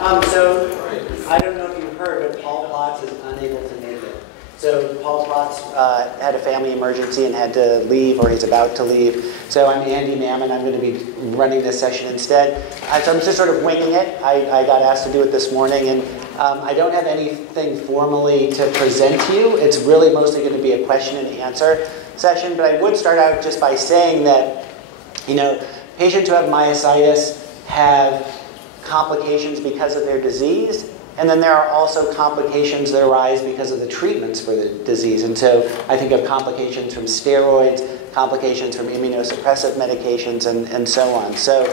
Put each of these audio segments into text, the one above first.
So I don't know if you've heard, but Paul Plotz is unable to make it. So Paul Plotz had a family emergency and had to leave, or he's about to leave. So I'm Andy Mammen. I'm going to be running this session instead. So I'm just sort of winging it. I got asked to do it this morning, and I don't have anything formally to present to you. It's really mostly going to be a question and answer session, but I would start out just by saying that, you know, patients who have myositis have complications because of their disease, and then there are also complications that arise because of the treatments for the disease. And so I think of complications from steroids, complications from immunosuppressive medications, and so on. So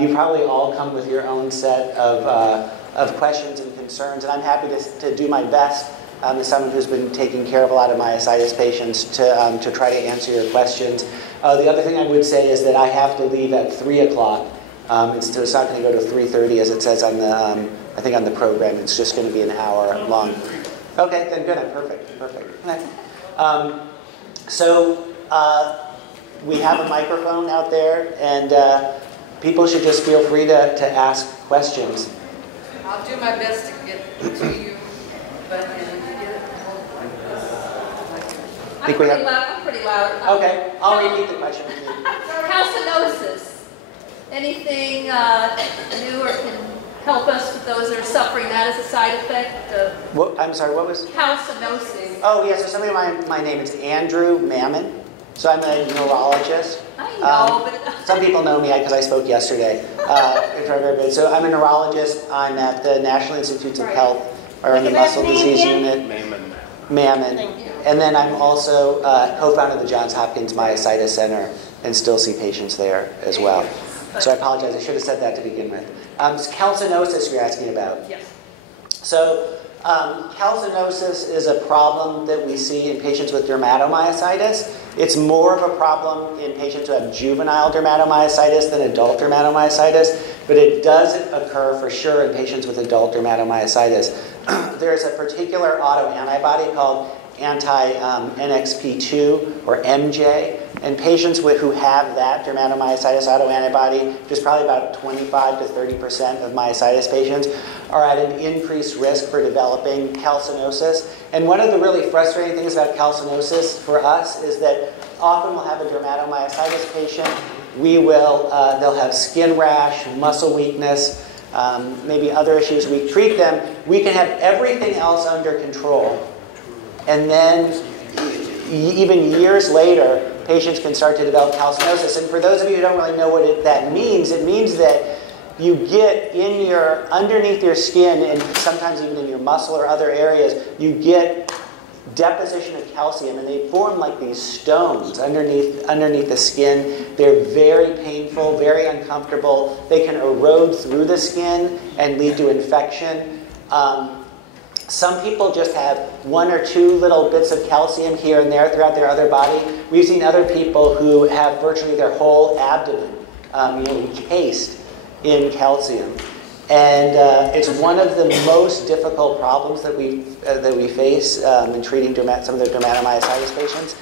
you probably all come with your own set of questions and concerns, and I'm happy to do my best as someone who's been taking care of a lot of myositis patients to try to answer your questions. The other thing I would say is that I have to leave at 3 o'clock. It's not going to go to 3:30 as it says on the, I think on the program. It's just going to be an hour long. Okay, then good. I'm perfect. So we have a microphone out there, and people should just feel free to ask questions. I'll do my best to get to you, but I'm pretty loud. Okay, I'll repeat the question. Calcinosis. Anything new or can help us with those that are suffering that as a side effect of... I'm sorry, what was? Calcinosis. Oh, yeah, so somebody my name is Andrew Mammen. So I'm a neurologist. I know, but... Some people know me because I spoke yesterday. So I'm a neurologist. I'm at the National Institutes of Health, or in the Muscle Disease Unit. Mammen. And then I'm also co-founder of the Johns Hopkins Myositis Center and still see patients there as well. So I apologize, I should have said that to begin with. Calcinosis you're asking about. Yes. So calcinosis is a problem that we see in patients with dermatomyositis. It's more of a problem in patients who have juvenile dermatomyositis than adult dermatomyositis, but it does occur for sure in patients with adult dermatomyositis. There's a particular autoantibody called anti-NXP2 or MJ, and patients who have that dermatomyositis autoantibody, which is probably about 25 to 30% of myositis patients, are at an increased risk for developing calcinosis. And one of the really frustrating things about calcinosis for us is that often we'll have a dermatomyositis patient. They'll have skin rash, muscle weakness, maybe other issues. We treat them. We can have everything else under control. And then, even years later, patients can start to develop calcinosis. And for those of you who don't really know what that means, it means that you get underneath your skin, and sometimes even in your muscle or other areas, you get deposition of calcium, and they form like these stones underneath the skin. They're very painful, very uncomfortable. They can erode through the skin and lead to infection. Some people just have 1 or 2 little bits of calcium here and there throughout their other body. We've seen other people who have virtually their whole abdomen encased in calcium. And it's one of the most difficult problems that we face in treating some of the dermatomyositis patients.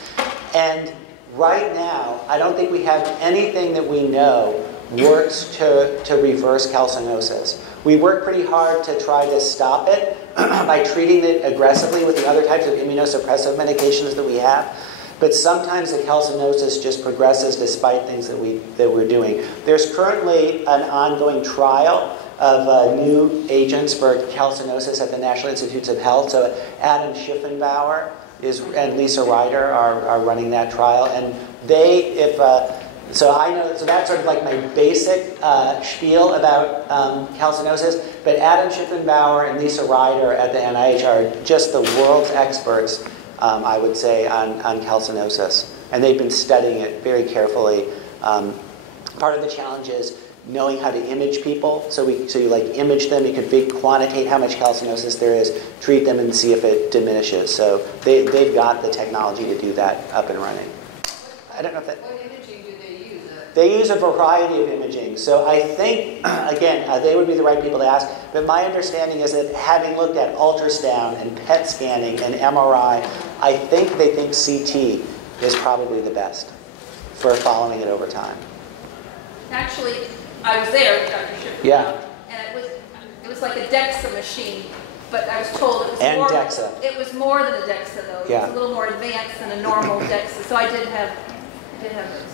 And right now, I don't think we have anything that we know works to reverse calcinosis. We work pretty hard to try to stop it by treating it aggressively with the other types of immunosuppressive medications that we have. But sometimes the calcinosis just progresses despite things that we're doing. There's currently an ongoing trial of new agents for calcinosis at the National Institutes of Health. So Adam Schiffenbauer and Lisa Ryder are running that trial. And so that's sort of like my basic spiel about calcinosis. But Adam Schiffenbauer and Lisa Ryder at the NIH are just the world's experts, I would say, on calcinosis. And they've been studying it very carefully. Part of the challenge is knowing how to image people. So you image them, you can quantitate how much calcinosis there is, treat them, and see if it diminishes. So they've got the technology to do that up and running. I don't know if that... What imaging do they use? They use a variety of imaging. So I think, again, they would be the right people to ask. But my understanding is that having looked at ultrasound and PET scanning and MRI, I think they think CT is probably the best for following it over time. Actually, I was there with Dr. Schiffer. Yeah. And it was It was like a DEXA machine, but I was told it was And more. DEXA. It was more than a DEXA though. It Yeah. was a little more advanced than a normal DEXA. So I did have those.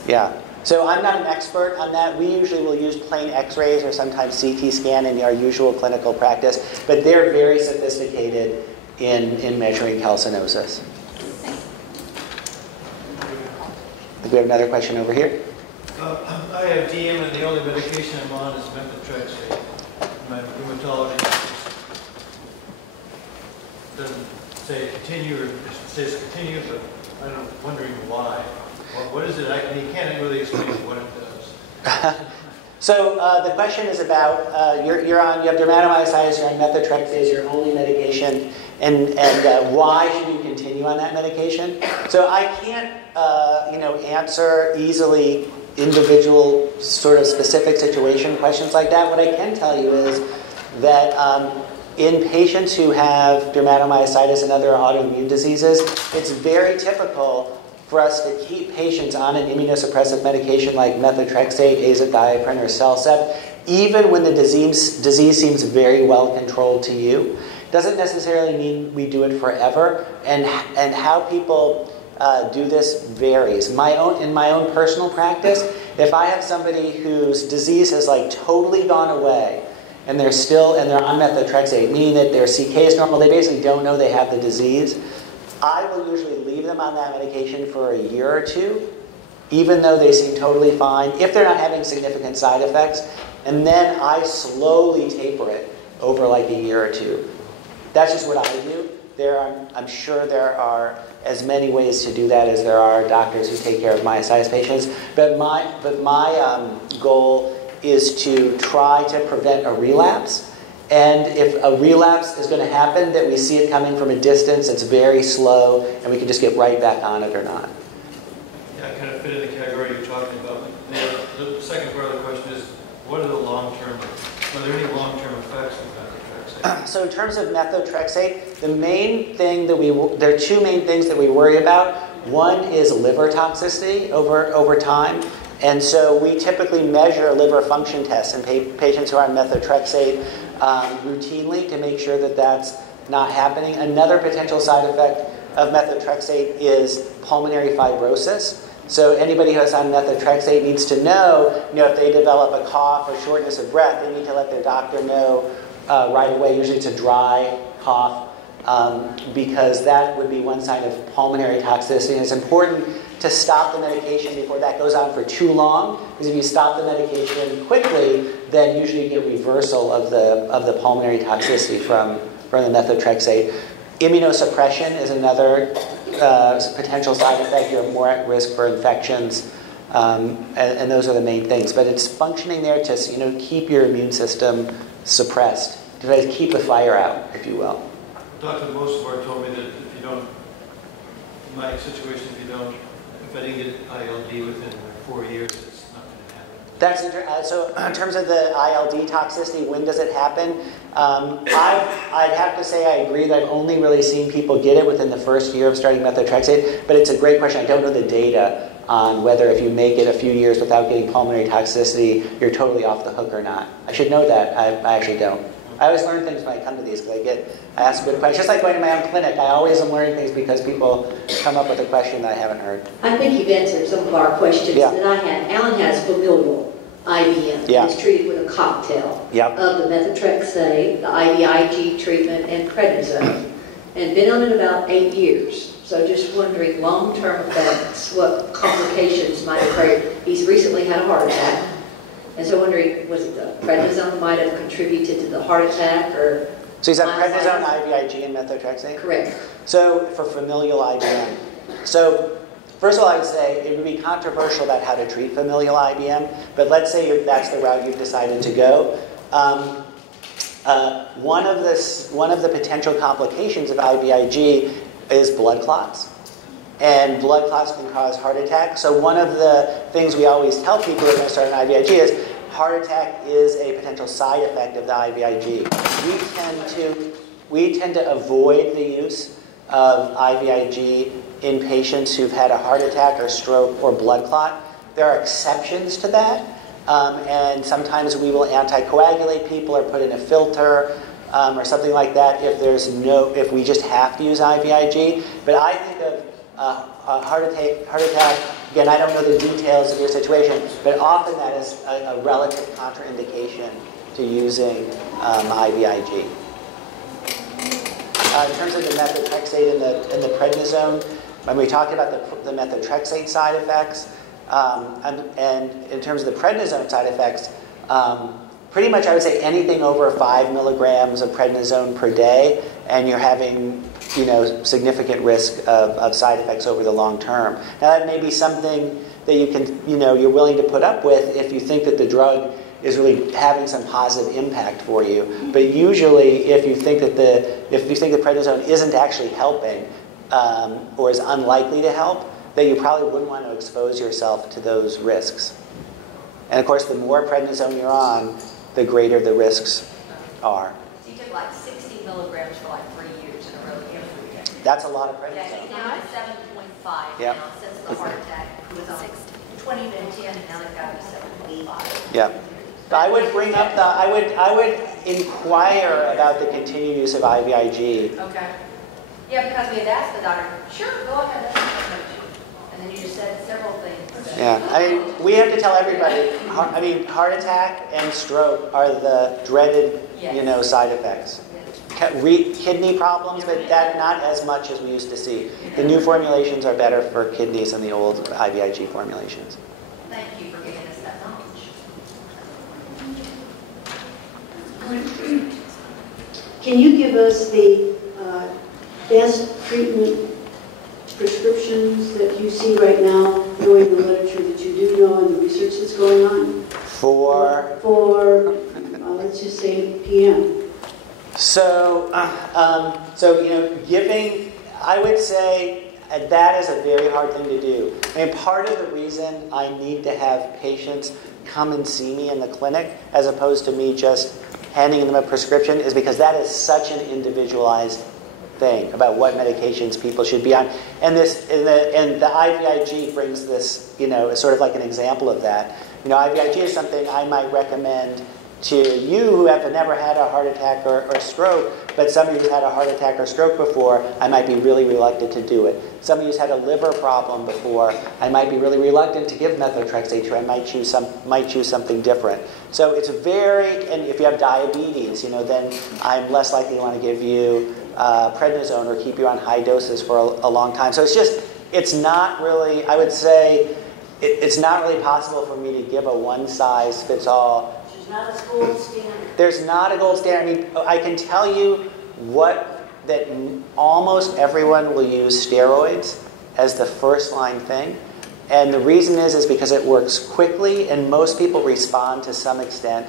Yeah. So I'm not an expert on that. We usually will use plain X-rays or sometimes CT scan in our usual clinical practice, but they're very sophisticated in measuring calcinosis. I think we have another question over here. I have DM and the only medication I'm on is methotrexate. My rheumatologist doesn't say continue, or it says continue, but I'm wondering why. What is it? And he can't really explain what it does. So the question is about you have dermatomyositis, you're on methotrexate, your only medication, and why should you continue on that medication? So I can't answer easily individual sort of specific situation questions like that. What I can tell you is that in patients who have dermatomyositis and other autoimmune diseases, it's very typical for us to keep patients on an immunosuppressive medication like methotrexate, azathioprine, or Cellcept, even when the disease seems very well controlled to you. Doesn't necessarily mean we do it forever, and how people do this varies. In my own personal practice, if I have somebody whose disease has like totally gone away, and they're on methotrexate, meaning that their CK is normal, they basically don't know they have the disease, I will usually leave them on that medication for a year or two, even though they seem totally fine, if they're not having significant side effects, and then I slowly taper it over like a year or two. That's just what I do. I'm sure there are as many ways to do that as there are doctors who take care of myositis patients, but my goal is to try to prevent a relapse. And if a relapse is going to happen, that we see it coming from a distance, it's very slow, and we can just get right back on it or not. Yeah, I kind of fit in the category you're talking about. The second part of the question is, what are there any long-term effects of methotrexate? So in terms of methotrexate, there are two main things that we worry about. One is liver toxicity over time. And so we typically measure liver function tests in patients who are on methotrexate routinely to make sure that that's not happening. Another potential side effect of methotrexate is pulmonary fibrosis. So anybody who is on methotrexate needs to know, if they develop a cough or shortness of breath, they need to let their doctor know right away. Usually it's a dry cough because that would be one sign of pulmonary toxicity. And it's important to stop the medication before that goes on for too long, because if you stop the medication quickly, then usually you get reversal of the pulmonary toxicity from the methotrexate. Immunosuppression is another potential side effect. You're more at risk for infections, and those are the main things. But it's functioning there to keep your immune system suppressed, to keep the fire out, if you will. Dr. Mosevart told me that if you don't, in my situation, if I didn't get ILD within 4 years, it's not going to happen. So in terms of the ILD toxicity, when does it happen? I'd have to say I agree that I've only really seen people get it within the first year of starting methotrexate, but it's a great question. I don't know the data on whether if you make it a few years without getting pulmonary toxicity, you're totally off the hook or not. I should know that. I actually don't. I always learn things when I come to these because I ask good questions. Just like going to my own clinic, I always am learning things because people come up with a question that I haven't heard. I think you've answered some of our questions that I had. Alan has familial IBM. Yeah. He's treated with a cocktail of the methotrexate, the IVIG treatment, and prednisone, and been on it about 8 years. So just wondering long-term effects, what complications might occur. He's recently had a heart attack. And so wondering, was it the prednisone might have contributed to the heart attack, or? So he's on prednisone, IVIG, and methotrexate? Correct. So for familial IBM. So first of all, I'd say it would be controversial about how to treat familial IBM, but let's say that's the route you've decided to go. One of the potential complications of IVIG is blood clots. And blood clots can cause heart attack. So one of the things we always tell people who are going to start an IVIG is heart attack is a potential side effect of the IVIG. We tend to avoid the use of IVIG in patients who've had a heart attack or stroke or blood clot. There are exceptions to that, And sometimes we will anticoagulate people or put in a filter or something like that if we just have to use IVIG. But I think of a heart attack, again, I don't know the details of your situation, but often that is a relative contraindication to using IVIG. In terms of the methotrexate and the prednisone, when we talked about the methotrexate side effects, and in terms of the prednisone side effects, pretty much I would say anything over 5 milligrams of prednisone per day, and you're having significant risk of side effects over the long term. Now that may be something that you can, you're willing to put up with if you think that the drug is really having some positive impact for you. But usually, if you think that prednisone isn't actually helping or is unlikely to help, then you probably wouldn't want to expose yourself to those risks. And of course, the more prednisone you're on, the greater the risks are. So you took like 60 milligrams for like 3 years in a row every day. That's a lot of prednisone. Yeah, it's down to 7.5 Yep. now since the heart attack. It was on 20 and 10, and now they've got it to 7.5. Yeah. I would bring up I would inquire about the continued use of IVIG. Okay. Yeah, because we had asked the doctor, sure, go ahead, that's what and then you just said several things. Yeah, I mean, we have to tell everybody. Heart attack and stroke are the dreaded, Yes. side effects. Kidney problems, but that not as much as we used to see. The new formulations are better for kidneys than the old IVIG formulations. Thank you for giving us that knowledge. Can you give us the best treatment prescriptions that you see right now, knowing the literature that you do know and the research that's going on? For let's just say PM. So, giving, I would say that is a very hard thing to do. I mean, part of the reason I need to have patients come and see me in the clinic as opposed to me just handing them a prescription is because that is such an individualized thing about what medications people should be on. And the IVIG brings this, sort of like an example of that. IVIG is something I might recommend to you who have never had a heart attack or stroke, but somebody who's had a heart attack or stroke before, I might be really reluctant to do it. Somebody who's had a liver problem before, I might be really reluctant to give methotrexate to. I might choose something different. So it's and if you have diabetes, then I'm less likely to want to give you prednisone or keep you on high doses for a long time. So it's not really, I would say, it's not really possible for me to give a one-size-fits-all. Not a gold standard. There's not a gold standard. I mean, I can tell you that almost everyone will use steroids as the first-line thing. And the reason is because it works quickly, and most people respond to some extent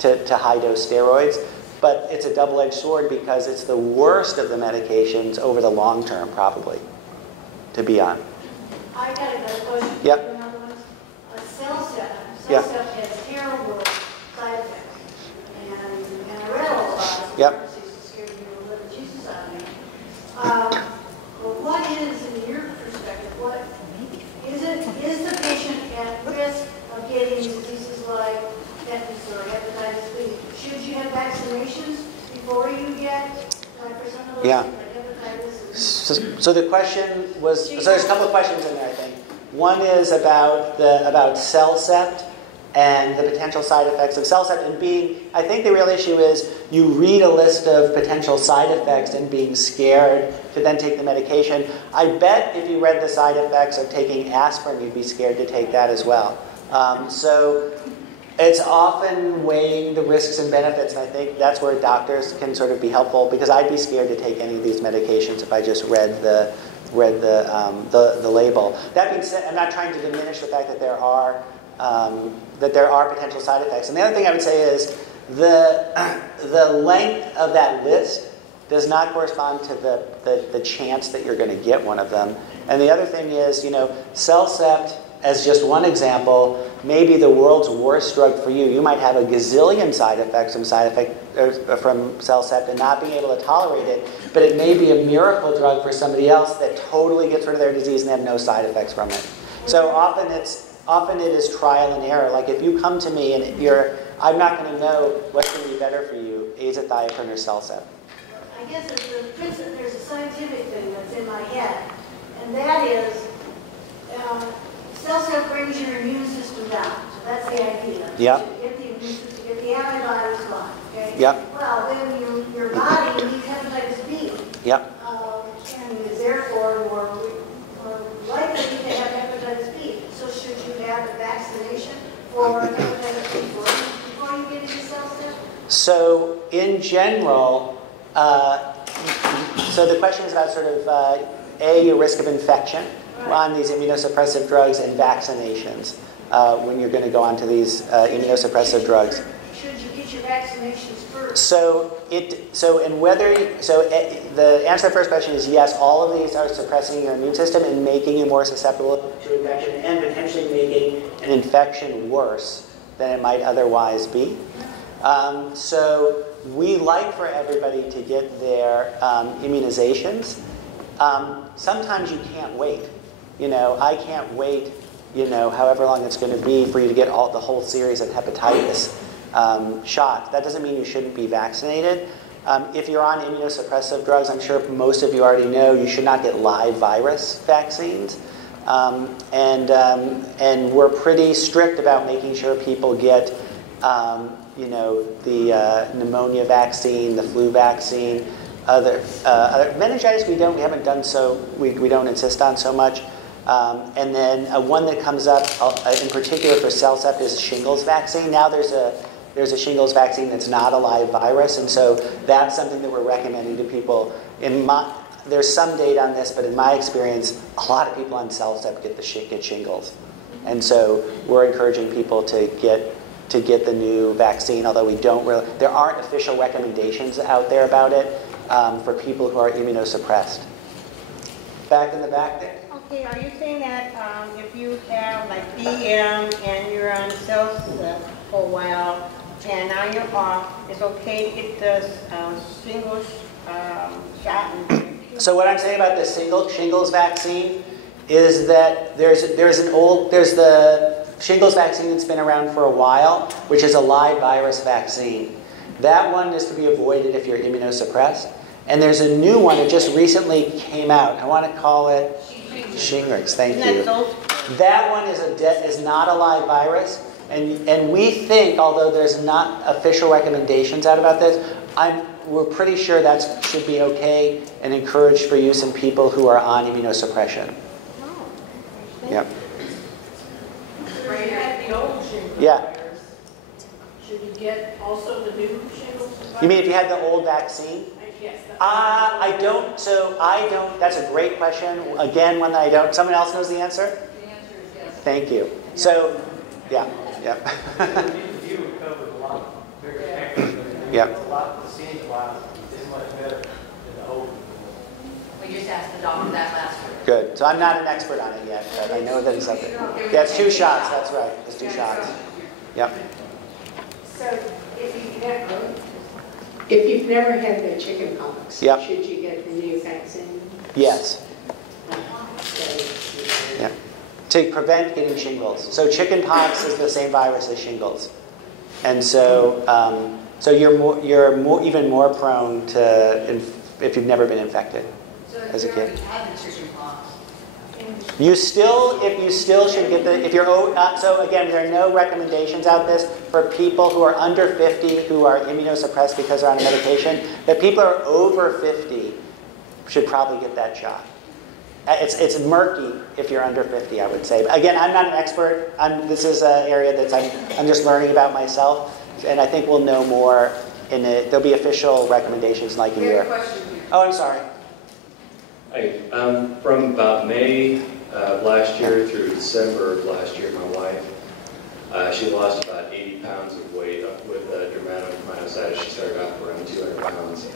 to high-dose steroids. But it's a double-edged sword because it's the worst of the medications over the long term, probably, to be on. I got another question. Yep. Cell has terrible side effects. And I read all about it. Yep. It's scared me a little bit. Jesus out of me. But what is, in your perspective, is the patient at risk of getting diseases like tetanus or hepatitis B? Should you have vaccinations before you get, for some of those, hepatitis? So the question was, so there's a couple of questions in there, I think. One is about CellCept and the potential side effects of CellCept, and I think the real issue is you read a list of potential side effects and being scared to then take the medication. I bet if you read the side effects of taking aspirin, you'd be scared to take that as well. So it's often weighing the risks and benefits, and I think that's where doctors can sort of be helpful, because I'd be scared to take any of these medications if I just read the label. That being said, I'm not trying to diminish the fact that there are potential side effects. And the other thing I would say is the length of that list does not correspond to the chance that you're going to get one of them. And the other thing is, CellCept, as just one example, may be the world's worst drug for you. You might have a gazillion side effects from CellCept and not being able to tolerate it, but it may be a miracle drug for somebody else that totally gets rid of their disease and they have no side effects from it. So often often it is trial and error. Like if you come to me and I'm not going to know what's going to be better for you, azathioprine or Celsep. I guess there's a scientific thing that's in my head, and that is Celsep brings your immune system down. So that's the idea. Yep. To get the immune system, get the antibodies gone. Okay. Yep. Well, then your body needs hepatitis B. Yep. And is therefore more likely to have hepatitis B. So should you have a vaccination for hepatitis B before you get into Celsep? So in general, so the question is about sort of your risk of infection on these immunosuppressive drugs and vaccinations when you're going to go onto these immunosuppressive drugs. Should you get your vaccinations first? The answer to the first question is yes. All of these are suppressing your immune system and making you more susceptible to infection and potentially making an infection worse than it might otherwise be. So we like for everybody to get their immunizations. Sometimes you can't wait. I can't wait, however long it's going to be for you to get the whole series of hepatitis shots. That doesn't mean you shouldn't be vaccinated. If you're on immunosuppressive drugs, I'm sure most of you already know you should not get live virus vaccines. And we're pretty strict about making sure people get the pneumonia vaccine, the flu vaccine, other meningitis we haven't done so, we don't insist on so much. And then one that comes up in particular for Celsep is shingles vaccine. Now there's a shingles vaccine that's not a live virus, and so that's something that we're recommending to people. There's some data on this, but in my experience, a lot of people on Celsep get shingles. And so we're encouraging people to get the new vaccine, although there aren't official recommendations out there about it for people who are immunosuppressed. Back in the back there. Okay, are you saying that if you have like DM and you're on Celsep for a while and now you're off, it's okay to get the shingles shot? So what I'm saying about the shingles vaccine is that there's the shingles vaccine that's been around for a while, which is a live virus vaccine. That one is to be avoided if you're immunosuppressed. And there's a new one that just recently came out. I want to call it Shingles. Thank you. That one is not a live virus. And we think, although there's not official recommendations out about this, we're pretty sure that should be okay and encouraged for use in people who are on immunosuppression. Oh, Yep. So you had the old shingles Yeah. virus. Should you get also the new shingles virus? You mean if you had the old vaccine? Yes. I don't. That's a great question. Again, one that I don't. Someone else knows the answer? The answer is yes. Thank you. So, yeah. You recovered a lot bigger picture. Yep. A lot, the scenes wise is much better than the old. We just asked the doctor that last week. Good. So I'm not an expert on it yet, but I know that it's something. Yeah, it's 2 shots. That's right. It's 2 shots. Yep. So if you've never had the chicken pox, Yep. should you get the new vaccine? Yes. Yeah. To prevent getting shingles. So chicken pox is the same virus as shingles, and so you're even more prone to if you've never been infected as a kid. If you still should get so again, there are no recommendations out this for people who are under 50 who are immunosuppressed because they're on a medication. But people who are over 50 should probably get that shot. It's murky if you're under 50, I would say. But again, I'm not an expert. This is an area that I'm just learning about myself, and I think we'll know more in it. There'll be official recommendations in like a year. Oh, I'm sorry. Hi. From about May of last year through December of last year, my wife, she lost about 80 pounds of weight with dermatomyositis. She started off around 200 pounds.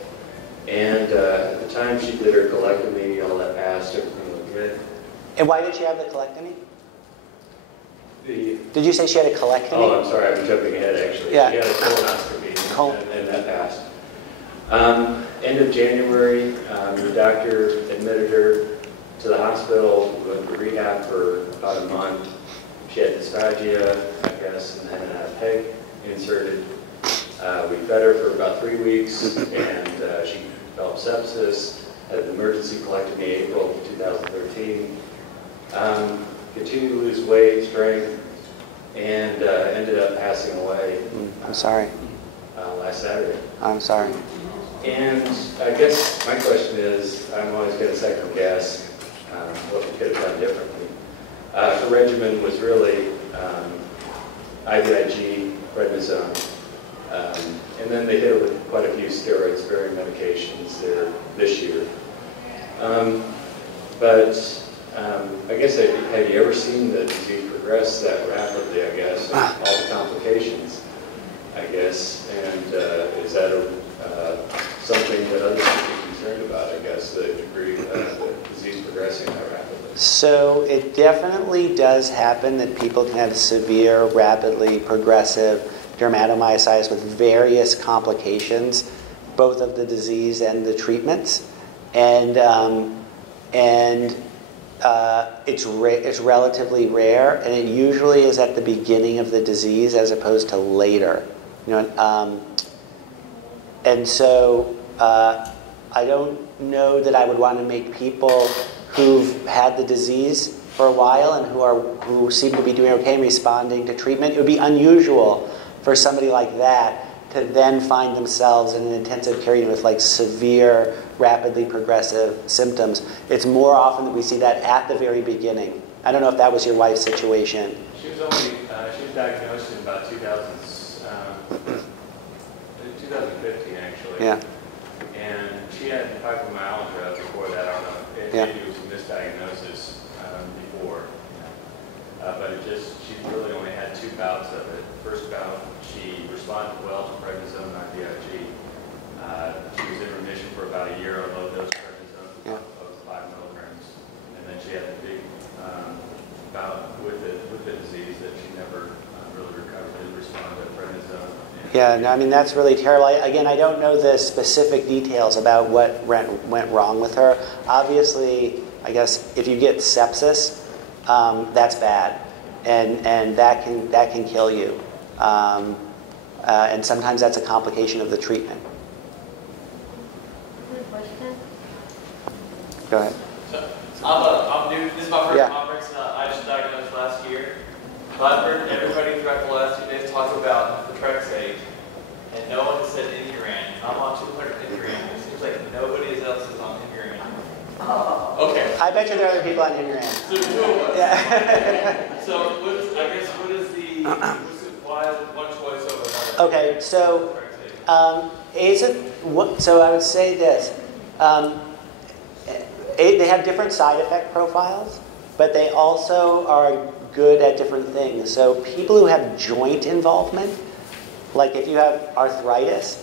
And at the time she did her colectomy, all that passed, everything looked good. And why did she have the colectomy? Did you say she had a colectomy? Oh, I'm sorry, I'm jumping ahead actually. Yeah. She had a colonoscopy, and that passed. End of January, the doctor admitted her to the hospital, went to rehab for about a month. She had dysphagia, I guess, and then a peg inserted. We fed her for about 3 weeks, and she developed sepsis, had an emergency colectomy in April of 2013. Continued to lose weight, strength, and ended up passing away. I'm sorry. Last Saturday. I'm sorry. And I guess my question is, I'm always going to second guess what we could have done differently. Her regimen was really IVIG, prednisone, and then they hit her with quite a few steroid-sparing medications there this year. But I guess, have you ever seen the disease progress that rapidly, I guess, and all the complications, I guess, and is that something that others should be concerned about, I guess, the degree of the disease progressing that rapidly? So it definitely does happen that people can have severe, rapidly progressive dermatomyositis with various complications, both of the disease and the treatments, and it's relatively rare, and it usually is at the beginning of the disease as opposed to later. And so I don't know that I would want to make people who've had the disease for a while and who seem to be doing okay and responding to treatment. It would be unusual for somebody like that to then find themselves in an intensive care unit with like severe, rapidly progressive symptoms. It's more often that we see that at the very beginning. I don't know if that was your wife's situation. She was diagnosed in about 2015 actually. Yeah. And she had fibromyalgia before that. I don't know. Maybe it was a misdiagnosis before. But she really only had 2 bouts of it. First bout, she responded well to prednisone and IVIG. She was in remission for about a year on low-dose prednisone of 5 milligrams. And then she had a big bout with the disease that she never really recovered and responded to prednisone. Yeah, no, I mean, that's really terrible. Again, I don't know the specific details about what went wrong with her. Obviously, I guess if you get sepsis, that's bad, and that can kill you. And sometimes that's a complication of the treatment. Go ahead. So, I'm new. This is my first conference. I just diagnosed last year. But I've heard everybody throughout the last few days talk about the Rituximab, and no one has said Individualized. I'm on 200 Individualized. It seems like nobody else is on Individualized. Oh. Okay. I bet you there are other people on Individualized. So 2 of us. Yeah. So why one choice over another? Okay, so so I would say this. They have different side effect profiles, but they also are good at different things. So people who have joint involvement, like if you have arthritis,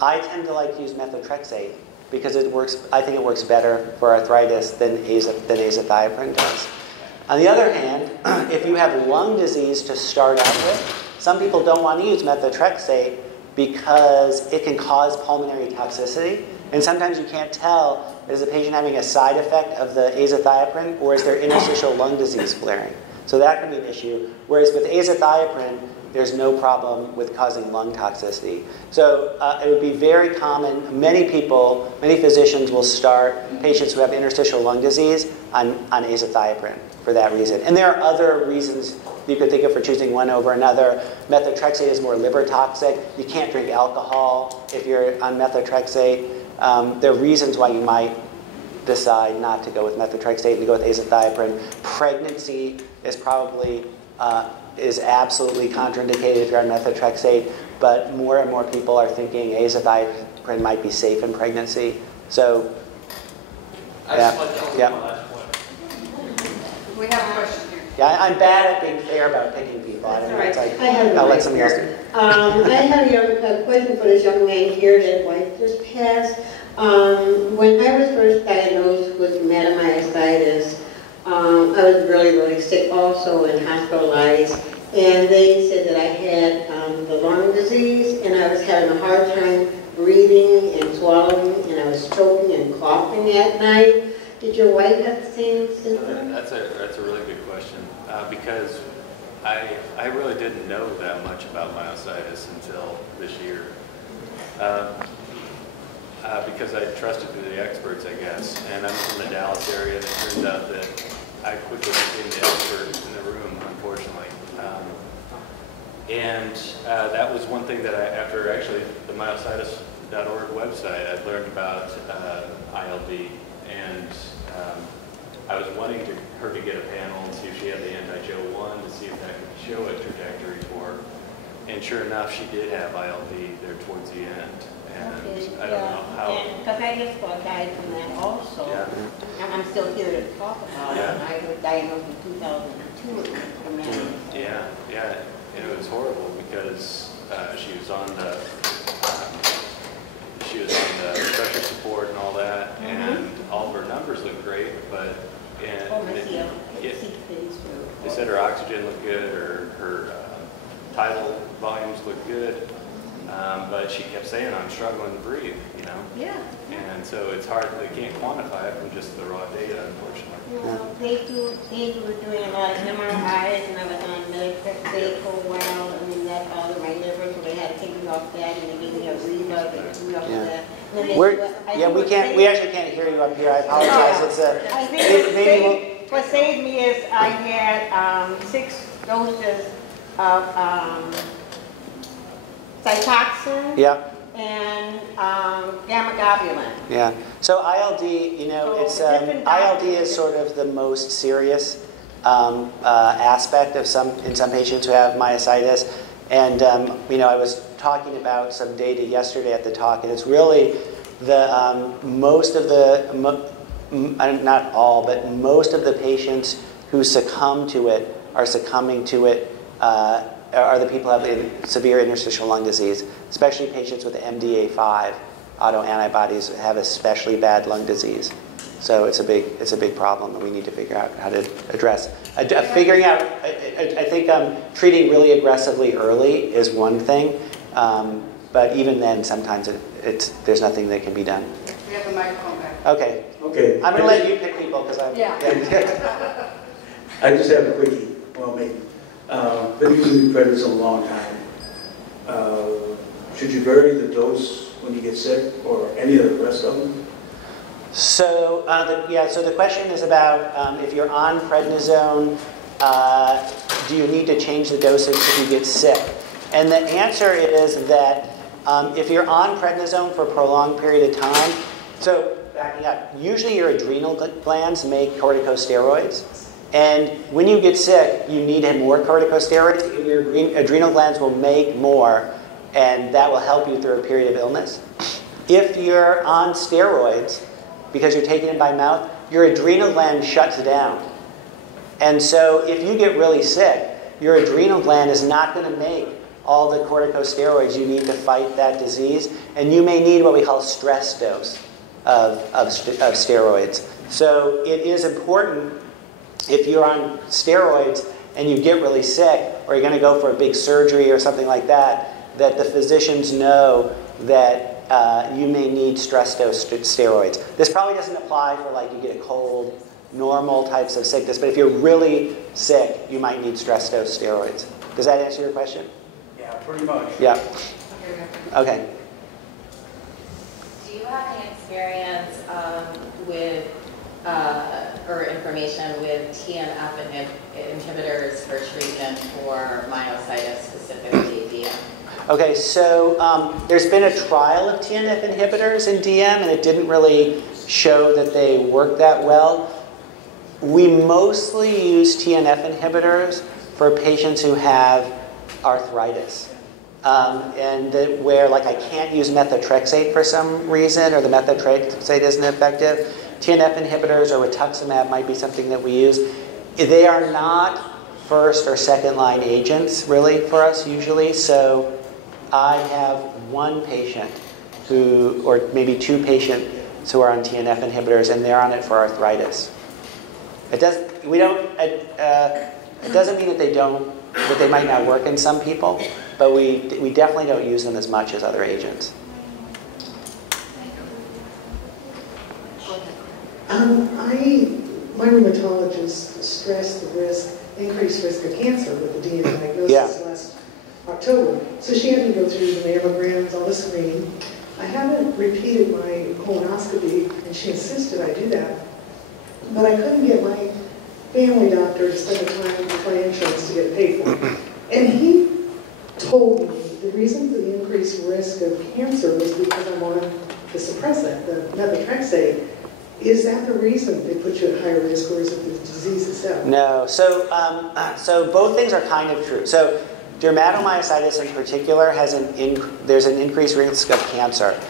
I tend to like to use methotrexate because it works. I think it works better for arthritis than azathioprine does. On the other hand, if you have lung disease to start out with, some people don't want to use methotrexate because it can cause pulmonary toxicity. And sometimes you can't tell, is the patient having a side effect of the azathioprine or is there interstitial lung disease flaring? So that can be an issue. Whereas with azathioprine, there's no problem with causing lung toxicity. So it would be very common. Many physicians will start patients who have interstitial lung disease on azathioprine for that reason. And there are other reasons you could think of for choosing one over another. Methotrexate is more liver toxic. You can't drink alcohol if you're on methotrexate. There are reasons why you might decide not to go with methotrexate and to go with azathioprine. Pregnancy is absolutely contraindicated if you're on methotrexate, but more and more people are thinking azathioprine might be safe in pregnancy. So, I just want to tell my last point. We have a question here. Yeah, I'm bad at being fair about picking people. I don't know. It's like, I'll let somebody else do it. I have a question for this young man here that wife just passed. When I was first diagnosed with dermatomyositis, I was really, really sick also and hospitalized. And they said that I had the lung disease and I was having a hard time breathing and swallowing and I was choking and coughing at night. Did your wife have the same symptoms? That's a really good question because I really didn't know that much about myositis until this year. Because I trusted the experts, I guess. And I'm from the Dallas area, and it turned out that I quickly became the expert in the room, unfortunately. That was one thing that after actually the myositis.org website, I learned about ILD, and I was wanting her to get a panel and see if she had the anti-Jo1 to see if that could show a trajectory for her. And sure enough, she did have ILD there towards the end. And I don't know how. Because I just got diagnosed from that also. Yeah. I'm still here to talk about it. I was diagnosed in 2002 with dementia. Yeah. And it was horrible because she was on the pressure support and all that, and all of her numbers looked great, but they said her oxygen looked good, her tidal volumes looked good. But she kept saying, I'm struggling to breathe, you know? Yeah. And so it's hard, they can't quantify it from just the raw data, unfortunately. Well, they were doing a lot of MRIs, and I was on methotrexate for a while, and then that bothered my liver, so they had to take me off that, and they gave me a Relapse, and threw me off of that. We actually can't hear you up here. I apologize. I think what saved me is I had 6 doses of Cytoxin and gamma globulin. Yeah. So ILD, you know, ILD is sort of the most serious aspect of in some patients who have myositis. And you know, I was talking about some data yesterday at the talk, and it's really the most of the not all, but most of the patients who succumb to it are succumbing to it. Are the people who have severe interstitial lung disease, especially patients with MDA5 autoantibodies have especially bad lung disease. So it's a big problem, and we need to figure out how to address. I think treating really aggressively early is one thing, but even then, sometimes there's nothing that can be done. We have a microphone back. Okay. I'm going to let you pick people because I. Yeah. I just have a quickie. Well, maybe. Been using prednisone a long time. Should you vary the dose when you get sick, or any of the rest of them? So the question is about if you're on prednisone, do you need to change the dosage if you get sick? And the answer is that if you're on prednisone for a prolonged period of time, so backing up, usually your adrenal glands make corticosteroids. And when you get sick, you need more corticosteroids, and your adrenal glands will make more, and that will help you through a period of illness. If you're on steroids, because you're taking it by mouth, your adrenal gland shuts down. And so if you get really sick, your adrenal gland is not going to make all the corticosteroids you need to fight that disease, and you may need what we call stress dose of steroids. So it is important, if you're on steroids and you get really sick, or you're going to go for a big surgery or something like that, that the physicians know that you may need stress dose steroids. This probably doesn't apply for like you get a cold, normal types of sickness, but if you're really sick, you might need stress dose steroids. Does that answer your question? Yeah, pretty much. Yeah. Okay. Do you have any experience with or information with TNF inhibitors for treatment for myositis, specifically DM? Okay, so there's been a trial of TNF inhibitors in DM, and it didn't really show that they work that well. We mostly use TNF inhibitors for patients who have arthritis. Where like I can't use methotrexate for some reason, or the methotrexate isn't effective, TNF inhibitors or Rituximab might be something that we use. They are not first or second line agents really for us usually. So I have one patient or maybe 2 patients who are on TNF inhibitors, and they're on it for arthritis. It doesn't mean that they might not work in some people, but we definitely don't use them as much as other agents. My rheumatologist stressed the risk increased risk of cancer with the DNA diagnosis last October. So she had me go through the mammograms, all the screening. I haven't repeated my colonoscopy, and she insisted I do that. But I couldn't get my family doctor to spend the time with my insurance to get paid for it. And he told me the reason for the increased risk of cancer was because I'm on the suppressant, the methotrexate. Is that the reason they put you at higher risk, or is it the disease itself? No. So both things are kind of true. So dermatomyositis in particular has there's an increased risk of cancer.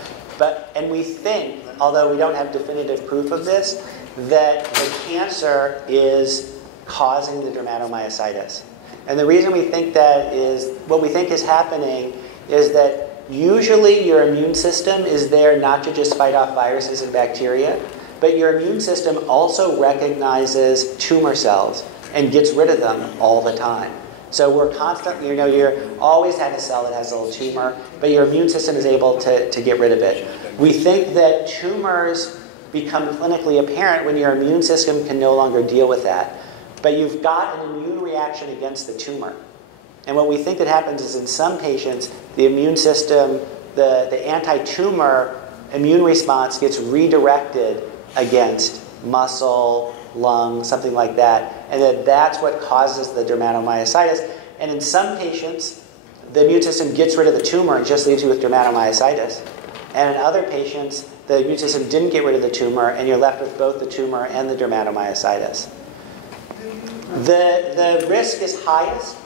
And we think, although we don't have definitive proof of this, that the cancer is causing the dermatomyositis. And the reason we think that is, what we think is happening is that usually your immune system is there not to just fight off viruses and bacteria, but your immune system also recognizes tumor cells and gets rid of them all the time. So we're constantly, you always have a cell that has a little tumor, but your immune system is able to get rid of it. We think that tumors become clinically apparent when your immune system can no longer deal with that. But you've got an immune reaction against the tumor. And what we think that happens is in some patients, the immune system, the anti-tumor immune response gets redirected against muscle, lung, something like that. And that's what causes the dermatomyositis. And in some patients, the immune system gets rid of the tumor and just leaves you with dermatomyositis. And in other patients, the immune system didn't get rid of the tumor, and you're left with both the tumor and the dermatomyositis. The risk is highest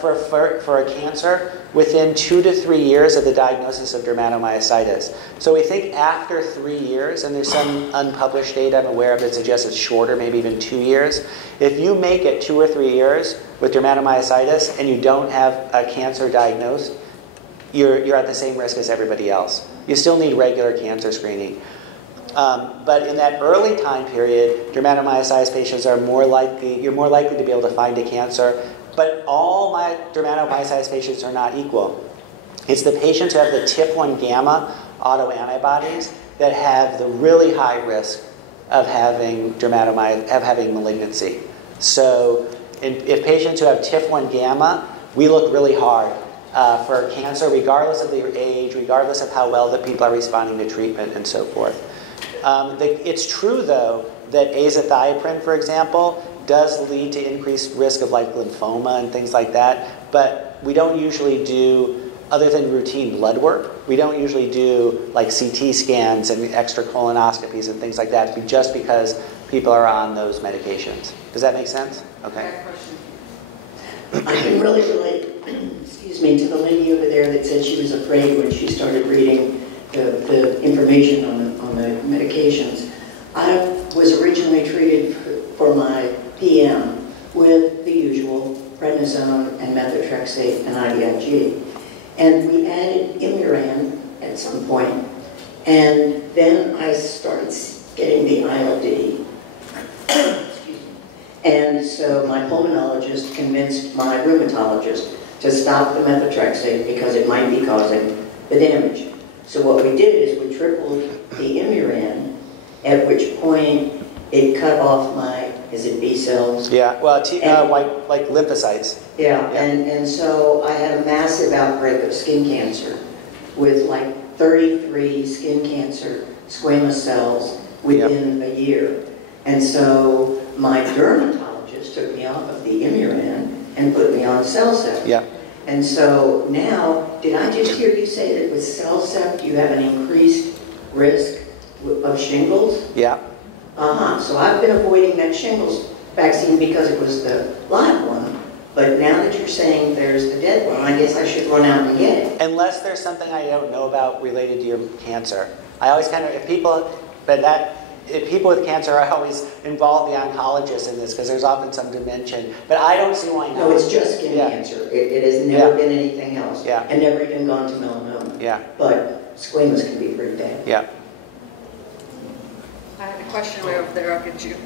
for a cancer within 2 to 3 years of the diagnosis of dermatomyositis. So we think after 3 years, and there's some unpublished data I'm aware of that suggests it's shorter, maybe even 2 years. If you make it 2 or 3 years with dermatomyositis and you don't have a cancer diagnosed, you're at the same risk as everybody else. You still need regular cancer screening. But in that early time period, dermatomyositis patients are you're more likely to be able to find a cancer. But all my dermatomyositis patients are not equal. It's the patients who have the TIP1 gamma autoantibodies that have the really high risk of having malignancy. So if patients who have TIP1 gamma, we look really hard for cancer, regardless of their age, regardless of how well the people are responding to treatment, and so forth. It's true, though, that azathioprine, for example, does lead to increased risk of like lymphoma and things like that, but we don't usually do, other than routine blood work, we don't usually do like CT scans and extra colonoscopies and things like that, just because people are on those medications. Does that make sense? Okay. I can really relate, excuse me, to the lady over there that said she was afraid when she started reading the information on the medications. I was originally treated for my PM with the usual prednisone and methotrexate and IVIG. And we added Imuran at some point. And then I started getting the ILD. And so my pulmonologist convinced my rheumatologist to stop the methotrexate because it might be causing the damage. So what we did is we tripled the Imuran, at which point it cut off my, is it B cells? Yeah, well, like lymphocytes. Yeah, and so I had a massive outbreak of skin cancer with like 33 skin cancer squamous cells within a year. And so my dermatologist took me off of the Imuran and put me on CellCept. Yeah. And so now, did I just hear you say that with CellCept you have an increased risk of shingles? Yeah. So I've been avoiding that shingles vaccine because it was the live one. But now that you're saying there's the dead one, I guess I should run out and get it. Unless there's something I don't know about related to your cancer. I always kind of, if people with cancer, I always involve the oncologist in this because there's often some dimension. But I don't see why not. No, it's just skin cancer. It has never been anything else. Yeah. And never even gone to melanoma. Yeah. But squamous can be pretty bad. Yeah. I had a question way over there. I'll get you.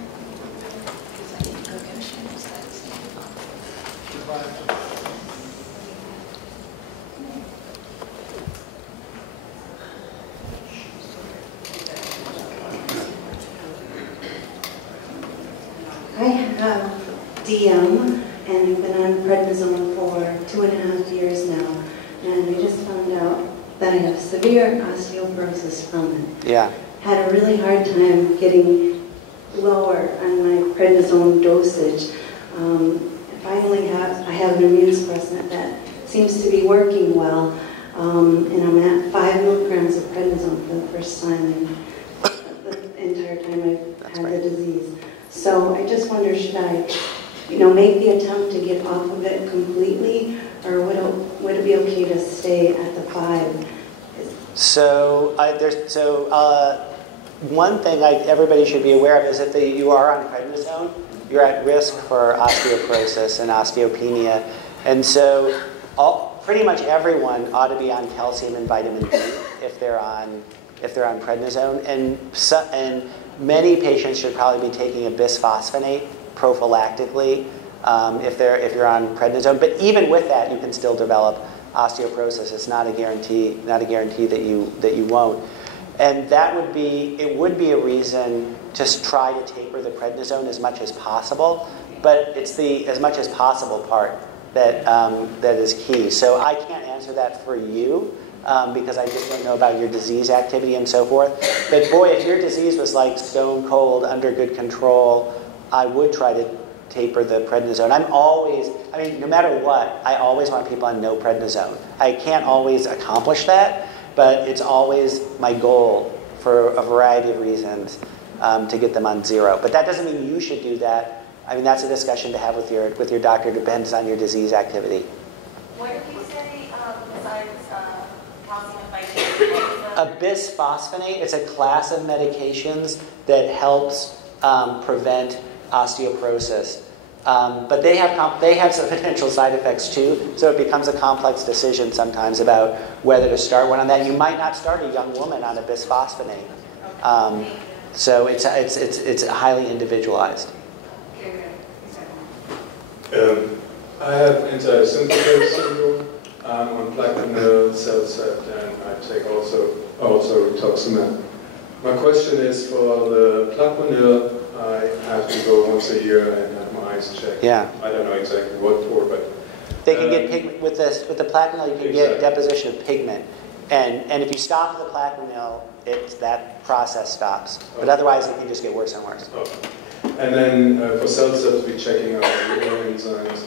I have DM and I've been on prednisone for 2.5 years now, and I just found out that I have severe osteoporosis from it. Yeah. Had a really hard time getting lower on my prednisone dosage. Finally I have an immunosuppressant that seems to be working well, and I'm at 5 milligrams of prednisone for the first time the entire time I've had the disease. So I just wonder, should I, make the attempt to get off of it completely, or would it be okay to stay at the 5? So one thing everybody should be aware of is that you are on prednisone, you're at risk for osteoporosis and osteopenia. And so pretty much everyone ought to be on calcium and vitamin D if they're on prednisone. And many patients should probably be taking a bisphosphonate prophylactically if you're on prednisone. But even with that, you can still develop osteoporosis. It's not a guarantee that you won't. And it would be a reason to try to taper the prednisone as much as possible, but it's the as much as possible part that is key. So I can't answer that for you because I just don't know about your disease activity and so forth. But boy, if your disease was like stone cold, under good control, I would try to taper the prednisone. No matter what, I always want people on no prednisone. I can't always accomplish that, but it's always my goal for a variety of reasons to get them on 0. But that doesn't mean you should do that. That's a discussion to have with your doctor. It depends on your disease activity. What did you say besides calcium and vitamin? A bisphosphonate, it's a class of medications that helps prevent osteoporosis. But they have some potential side effects too, so it becomes a complex decision sometimes about whether to start one on that. You might not start a young woman on a bisphosphonate. So it's highly individualized. I have anti-synthetase syndrome. I'm on Plaquenil, Celsat, and I take also Rituximab. My question is, for the Plaquenil, I have to go once a year and have my eyes checked. Yeah. I don't know exactly what for, but they can get pigment with the Plaquenil. You can get deposition of pigment, and if you stop the Plaquenil, that process stops. But otherwise, it can just get worse and worse. Okay. And then for Celsat, we're checking out the liver enzymes.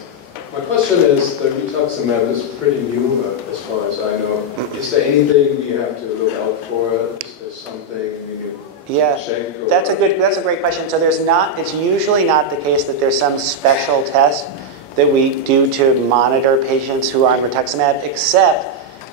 My question is, the Rituximab is pretty new as far as I know. Is there anything you have to look out for? Is there something you check? Or? That's a great question. So it's usually not the case that there's some special test that we do to monitor patients who are on Rituximab, except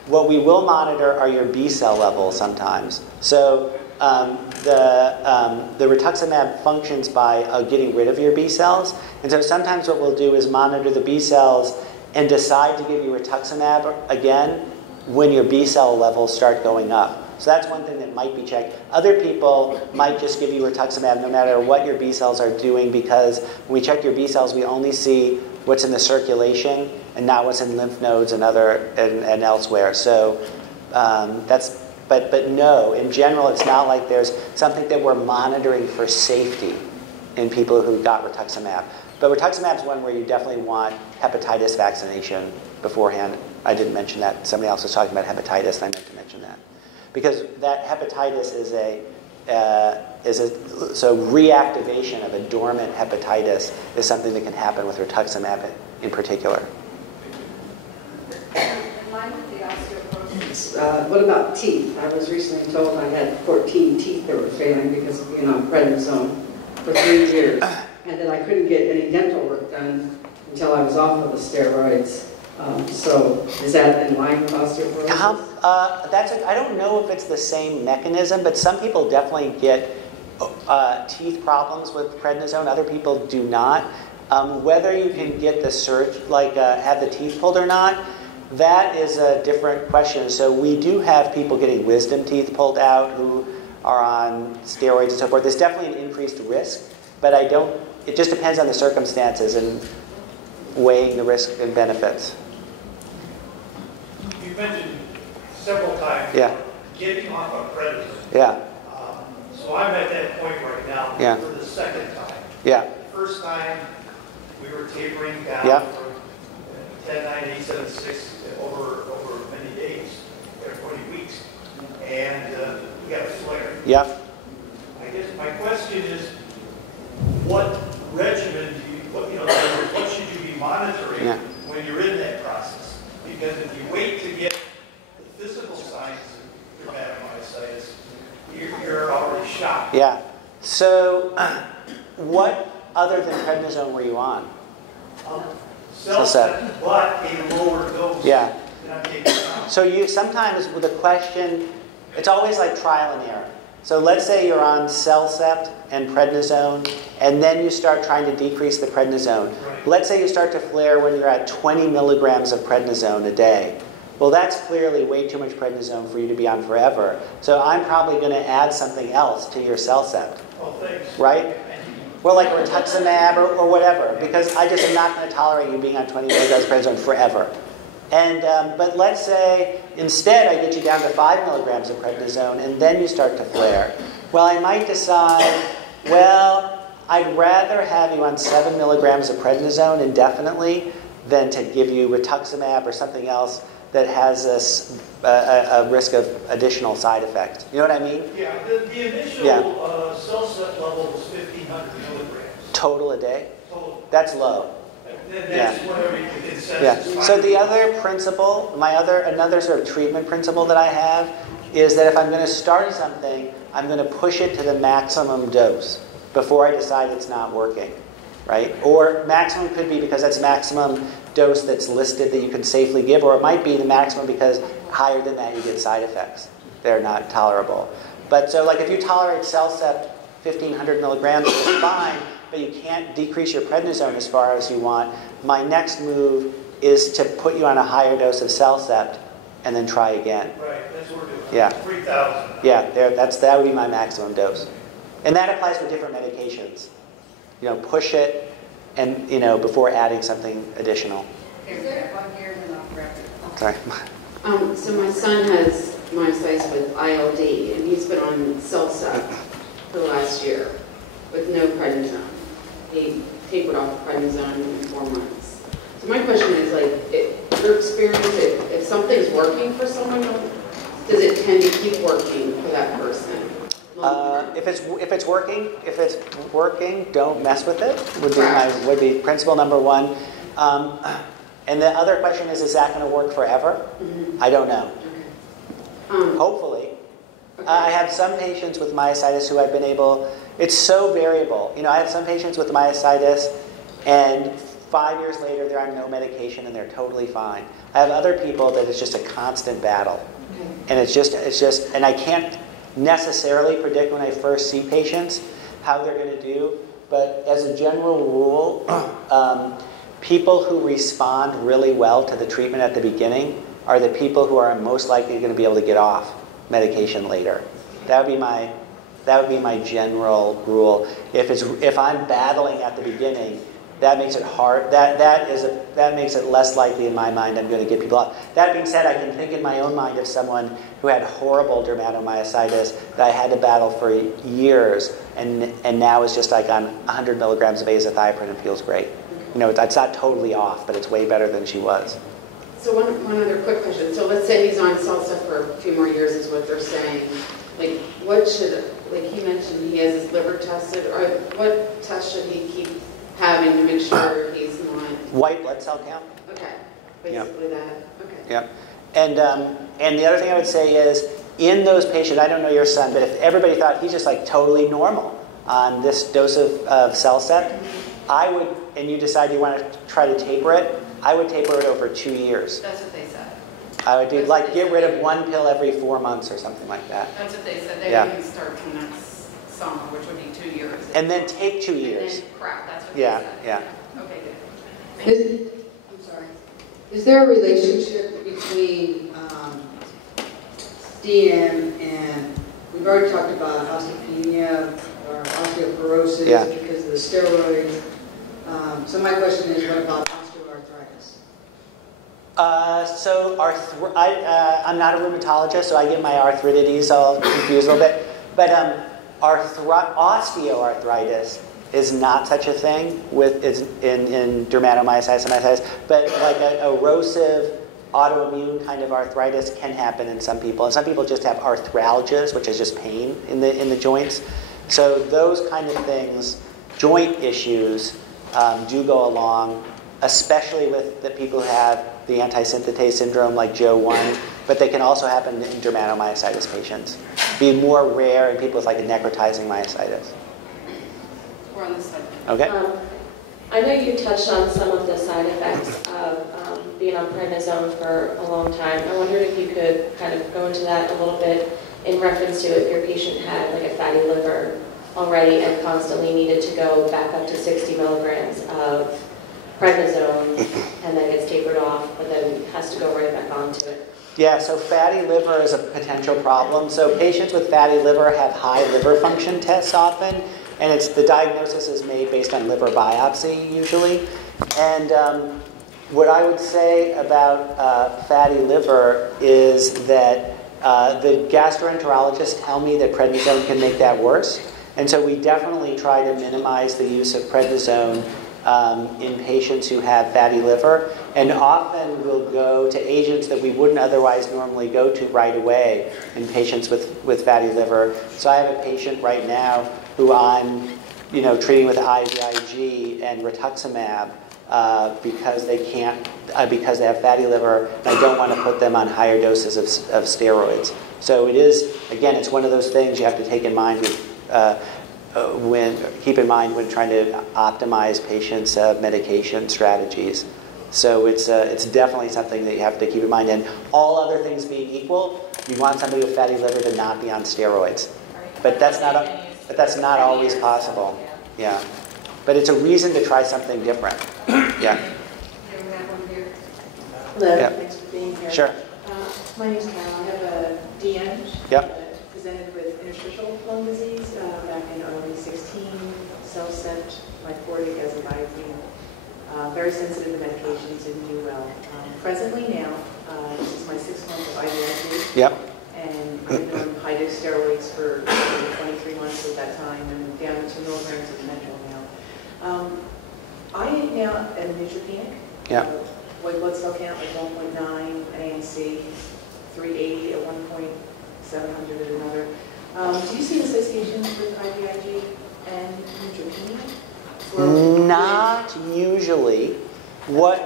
what we will monitor are your B cell levels sometimes. So the Rituximab functions by getting rid of your B cells. And so sometimes what we'll do is monitor the B cells and decide to give you Rituximab again when your B cell levels start going up. So that's one thing that might be checked. Other people might just give you Rituximab no matter what your B cells are doing, because when we check your B cells, we only see what's in the circulation and not what's in lymph nodes and elsewhere. So But no, in general, it's not like there's something that we're monitoring for safety in people who got Rituximab. But Rituximab is one where you definitely want hepatitis vaccination beforehand. I didn't mention that. Somebody else was talking about hepatitis, and I meant to mention that. Because that hepatitis so reactivation of a dormant hepatitis is something that can happen with Rituximab in particular. What about teeth? I was recently told I had 14 teeth that were failing because of being on prednisone for 3 years, and that I couldn't get any dental work done until I was off of the steroids. So is that in line with osteoporosis? I don't know if it's the same mechanism, but some people definitely get teeth problems with prednisone. Other people do not. Whether you can get the have the teeth pulled or not, that is a different question. So we do have people getting wisdom teeth pulled out who are on steroids and so forth. There's definitely an increased risk, but it just depends on the circumstances and weighing the risk and benefits. You mentioned several times getting off of prednisone. Yeah. So I'm at that point right now for the second time. Yeah. First time, we were tapering down from 10, 9, 8, 7, 6 over many days, or 20 weeks, and we got a flare. Yep. I guess my question is, what regimen do you, what should you be monitoring when you're in that process? Because if you wait to get the physical signs of dermatomyositis, you're already shot. Yeah. So, what other than prednisone were you on? Cellcept, but a lower dose. Yeah. So you sometimes with a question, it's always like trial and error. So let's say you're on Cellcept and prednisone, and then you start trying to decrease the prednisone. Right. Let's say you start to flare when you're at 20 milligrams of prednisone a day. Well, that's clearly way too much prednisone for you to be on forever. So I'm probably going to add something else to your Cellcept. Oh, thanks. Right? Well, like Rituximab or whatever, because I just am not going to tolerate you being on 20 milligrams of prednisone forever. And but let's say instead I get you down to 5 milligrams of prednisone, and then you start to flare. Well, I might decide, well, I'd rather have you on 7 milligrams of prednisone indefinitely than to give you Rituximab or something else that has a risk of additional side effects. You know what I mean? Yeah, the initial Cellcept level was 1,500 milligrams. Total a day? Total. That's low. And that's what everything says. Yeah. So the other principle, another sort of treatment principle that I have is that if I'm going to start something, I'm going to push it to the maximum dose before I decide it's not working, right? Or maximum could be because that's maximum dose that's listed that you can safely give, or it might be the maximum because higher than that you get side effects. They're not tolerable. But so like if you tolerate Cellcept 1,500 milligrams, it's fine, but you can't decrease your prednisone as far as you want. My next move is to put you on a higher dose of Cellcept and then try again. Right, that's what we're doing. Yeah. 3,000. Yeah, that would be my maximum dose. And that applies for different medications. Push it and, before adding something additional. Is there one here and off record? Sorry. So my son has myositis with ILD, and he's been on Cellcept for the last year with no prednisone. He tapered off the prednisone in 4 months. So my question is, your experience, if something's working for someone, does it tend to keep working for that person? If it's working, don't mess with it. Would be principle number one. And the other question is that going to work forever? Mm-hmm. I don't know. Okay. Hopefully. Okay. I have some patients with myositis who I've been able. It's so variable. I have some patients with myositis, and 5 years later they're on no medication and they're totally fine. I have other people that it's just a constant battle, and it's just, and I can't necessarily predict when I first see patients how they're going to do. But as a general rule, people who respond really well to the treatment at the beginning are the people who are most likely going to be able to get off medication later. That would be my general rule. If I'm battling at the beginning, that makes it hard. That makes it less likely in my mind I'm going to get people off. That being said, I can think in my own mind of someone who had horrible dermatomyositis that I had to battle for years, and now is just like on 100 milligrams of azathioprine and feels great. It's not totally off, but it's way better than she was. So one other quick question. So let's say he's on Cellcept for a few more years is what they're saying. What should, he mentioned he has his liver tested, or what test should he keep having to make sure he's not... White blood cell count. Okay. Basically that. Okay. Yep. And the other thing I would say is, in those patients, I don't know your son, but if everybody thought he's just totally normal on this dose of Cellcept, I would, and you decide you want to try to taper it, I would taper it over 2 years. That's what they said. I would do get rid of 1 pill every 4 months or something like that. That's what they said. They would even start from next summer, which would be 2 years. And then take 2 years. And then crap, that's what they said. Yeah. Okay, good. I'm sorry. Is there a relationship between DM and, we've already talked about osteopenia or osteoporosis because of the steroids. So my question is, what about osteoarthritis? I'm not a rheumatologist, so I get my arthritides all confused a little bit. But osteoarthritis is not such a thing in dermatomyositis and myositis, but like a erosive autoimmune kind of arthritis can happen in some people. And some people just have arthralgias, which is just pain in the joints. So those kind of things, joint issues, do go along, especially with the people who have the antisynthetase syndrome like Joe 1, but they can also happen in dermatomyositis patients. Be more rare in people with like a necrotizing myositis. We're on this side. Okay. I know you touched on some of the side effects of being on prednisone for a long time. I wondered if you could kind of go into that a little bit in reference to if your patient had like a fatty liver already and constantly needed to go back up to 60 milligrams of prednisone and then gets tapered off, but then has to go right back onto it. Yeah, so fatty liver is a potential problem. So patients with fatty liver have high liver function tests often, and the diagnosis is made based on liver biopsy usually. And what I would say about fatty liver is that the gastroenterologists tell me that prednisone can make that worse. And so we definitely try to minimize the use of prednisone in patients who have fatty liver, and often we'll go to agents that we wouldn't otherwise normally go to right away in patients with fatty liver. So I have a patient right now who I'm treating with IVIG and Rituximab because they have fatty liver, and I don't want to put them on higher doses of steroids. So it is, again, it's one of those things you have to take in mind keep in mind when trying to optimize patients' medication strategies. So it's definitely something that you have to keep in mind. And all other things being equal, you want somebody with fatty liver to not be on steroids. But that's not always possible. Yeah. But it's a reason to try something different. Yeah. Hello, yeah. Thanks for being here. Sure. My name is Carol. I have a DN. Yep. Presented with interstitial lung disease back in early 16, cell-set, lymphotic as an IV. Very sensitive to medications, didn't do well. Presently now, this is my 6th month of IVIG. Yep. And I've been on high-dose steroids for 23 months at that time, and down to 2 milligrams of metro now. I now am neutropenic. Yeah. White blood cell count like 1.9, ANC 380 at one point, 700 at another. Do you see an association with IVIG and neutropenia? Not usually. What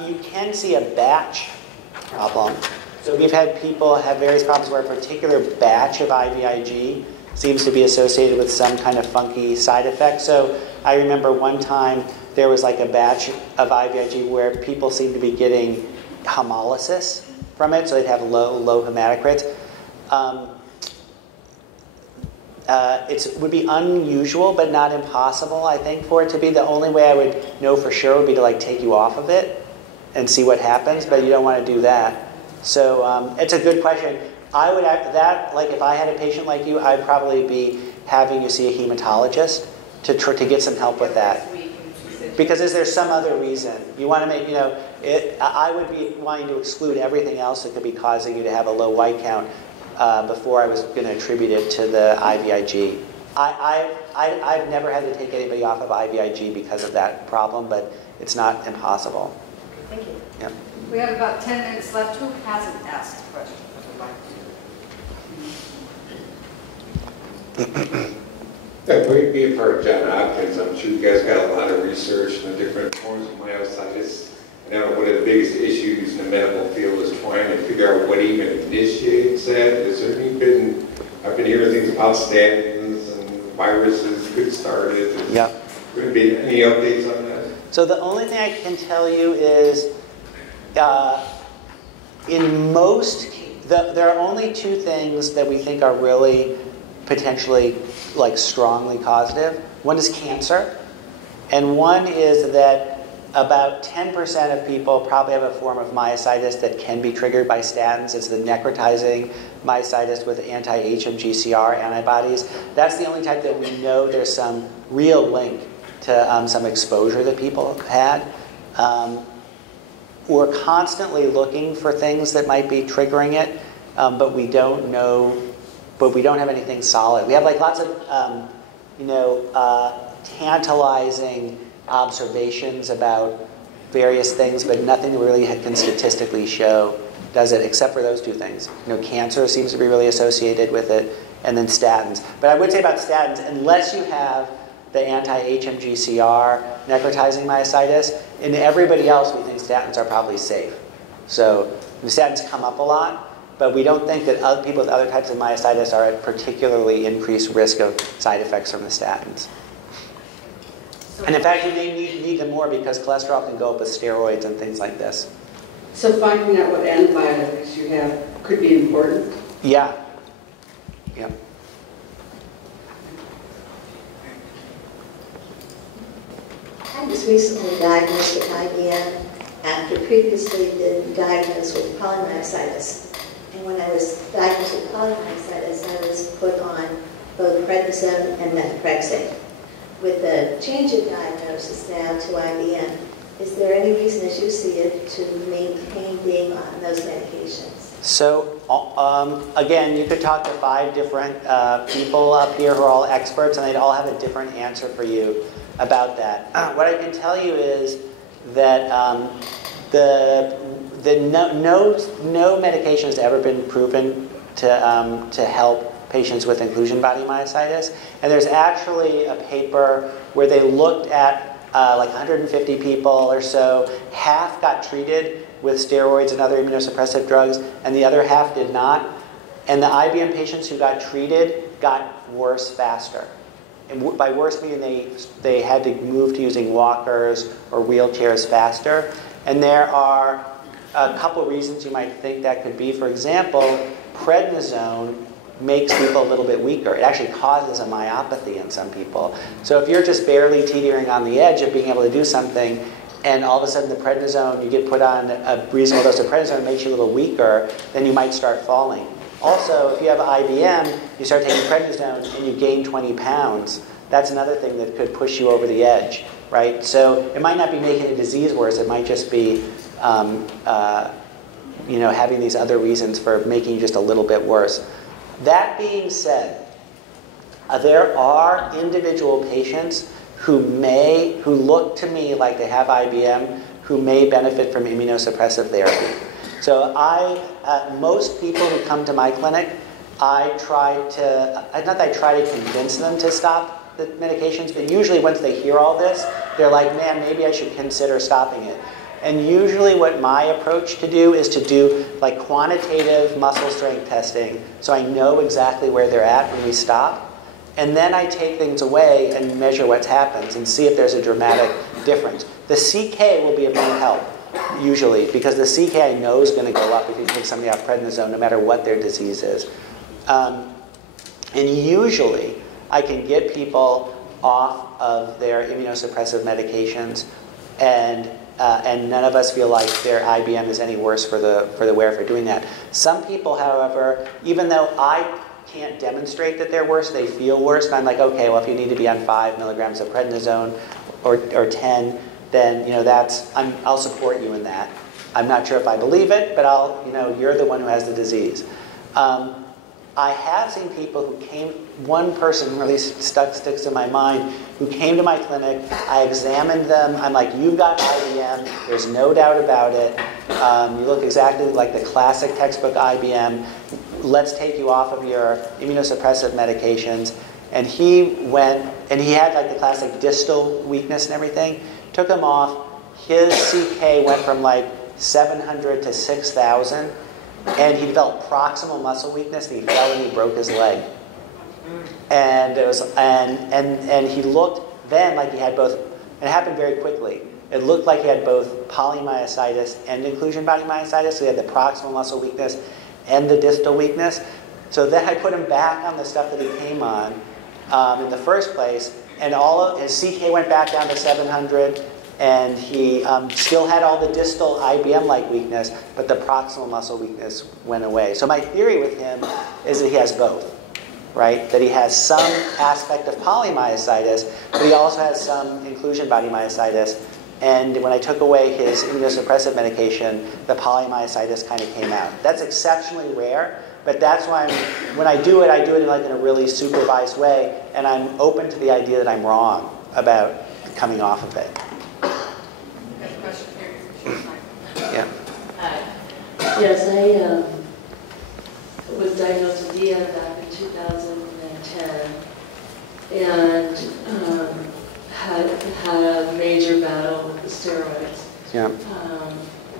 you can see a batch problem. So we've had people have various problems where a particular batch of IVIG seems to be associated with some kind of funky side effect. So I remember one time there was like a batch of IVIG where people seemed to be getting hemolysis from it, so they'd have low hematocrits. It would be unusual, but not impossible, I think, for it to be. The only way I would know for sure would be to take you off of it and see what happens, but you don't want to do that. So it's a good question. I would act that, if I had a patient like you, I'd probably be having you see a hematologist to get some help with that. Because is there some other reason? You want to make, I would be wanting to exclude everything else that could be causing you to have a low white count before I was going to attribute it to the IVIG. I've never had to take anybody off of IVIG because of that problem, but it's not impossible. Thank you. Yeah. We have about 10 minutes left. Who hasn't asked a question? Being part of John Hopkins, I'm sure you guys got a lot of research on the different forms of myositis. And I know one of the biggest issues in the medical field is trying to figure out what even initiates that. I've been hearing things about statins and viruses could start it. Yep. Could there be any updates on that? So the only thing I can tell you is there are only 2 things that we think are really potentially strongly causative. One is cancer, and one is that about 10% of people probably have a form of myositis that can be triggered by statins. It's the necrotizing myositis with anti-HMGCR antibodies. That's the only type that we know there's some real link to some exposure that people have had. We're constantly looking for things that might be triggering it, but we don't know. But we don't have anything solid. We have lots of, tantalizing observations about various things, but nothing really can statistically show does it, except for those two things. Cancer seems to be really associated with it, and then statins. But I would say about statins, unless you have the anti-HMGCR necrotizing myositis, in everybody else we think statins are probably safe. So the statins come up a lot, but we don't think that other people with other types of myositis are at particularly increased risk of side effects from the statins. And in fact, you may need them more because cholesterol can go up with steroids and things like this. So finding out what antibiotics you have could be important? Yeah. Yeah. I was recently diagnosed with IBM after previously been diagnosed with polymyositis. And when I was diagnosed with polymyositis, I was put on both prednisone and methotrexate. With the change in diagnosis now to IBM, is there any reason as you see it to maintain being on those medications? So again, you could talk to 5 different people up here who are all experts, and they'd all have a different answer for you about that. What I can tell you is that no medication has ever been proven to help patients with inclusion body myositis. And there's actually a paper where they looked at like 150 people or so. Half got treated with steroids and other immunosuppressive drugs, and the other half did not. And the IBM patients who got treated got worse faster. And by worse meaning they had to move to using walkers or wheelchairs faster. And there are a couple reasons you might think that could be. For example, prednisone makes people a little bit weaker. It actually causes a myopathy in some people. So if you're just barely teetering on the edge of being able to do something, and all of a sudden the prednisone, you get put on a reasonable dose of prednisone, makes you a little weaker, then you might start falling. Also, if you have IBM, you start taking prednisone and you gain 20 pounds. That's another thing that could push you over the edge, right? So it might not be making the disease worse. It might just be having these other reasons for making you just a little bit worse. That being said, there are individual patients who look to me like they have IBM, who may benefit from immunosuppressive therapy. So most people who come to my clinic, not that I try to convince them to stop the medications, but usually once they hear all this, they're like, man, maybe I should consider stopping it. And usually what my approach to do is to do like quantitative muscle strength testing, so I know exactly where they're at when we stop. And then I take things away and measure what happens and see if there's a dramatic difference. The CK will be of no help, usually, because the CK I know is going to go up if you take somebody off prednisone, no matter what their disease is. And usually I can get people off of their immunosuppressive medications, and none of us feel like their IBM is any worse for the wearer for doing that. Some people, however, even though I can't demonstrate that they're worse, they feel worse, and I'm like, okay, well, if you need to be on 5 milligrams of prednisone or 10, then I'll support you in that. I'm not sure if I believe it, but you're the one who has the disease. I have seen people who came, one person really sticks in my mind, who came to my clinic, I examined them, I'm like, you've got IBM, there's no doubt about it, you look exactly like the classic textbook IBM, let's take you off of your immunosuppressive medications. And he went, and he had like the classic distal weakness and everything, took him off, his CK went from like 700 to 6,000, and he developed proximal muscle weakness, and he fell and he broke his leg. And it was, and he looked then like he had both, and it happened very quickly. It looked like he had both polymyositis and inclusion body myositis, so he had the proximal muscle weakness and the distal weakness. So then I put him back on the stuff that he came on in the first place, and all of his CK went back down to 700, and he still had all the distal IBM-like weakness, but the proximal muscle weakness went away. So my theory with him is that he has both, right? That he has some aspect of polymyositis, but he also has some inclusion body myositis. And when I took away his immunosuppressive medication, the polymyositis kind of came out. That's exceptionally rare, but that's why when I do it in like in a really supervised way, and I'm open to the idea that I'm wrong. coming off of it. Yeah. Yes, I was diagnosed with DM back in 2010 and had a major battle with the steroids. Yeah.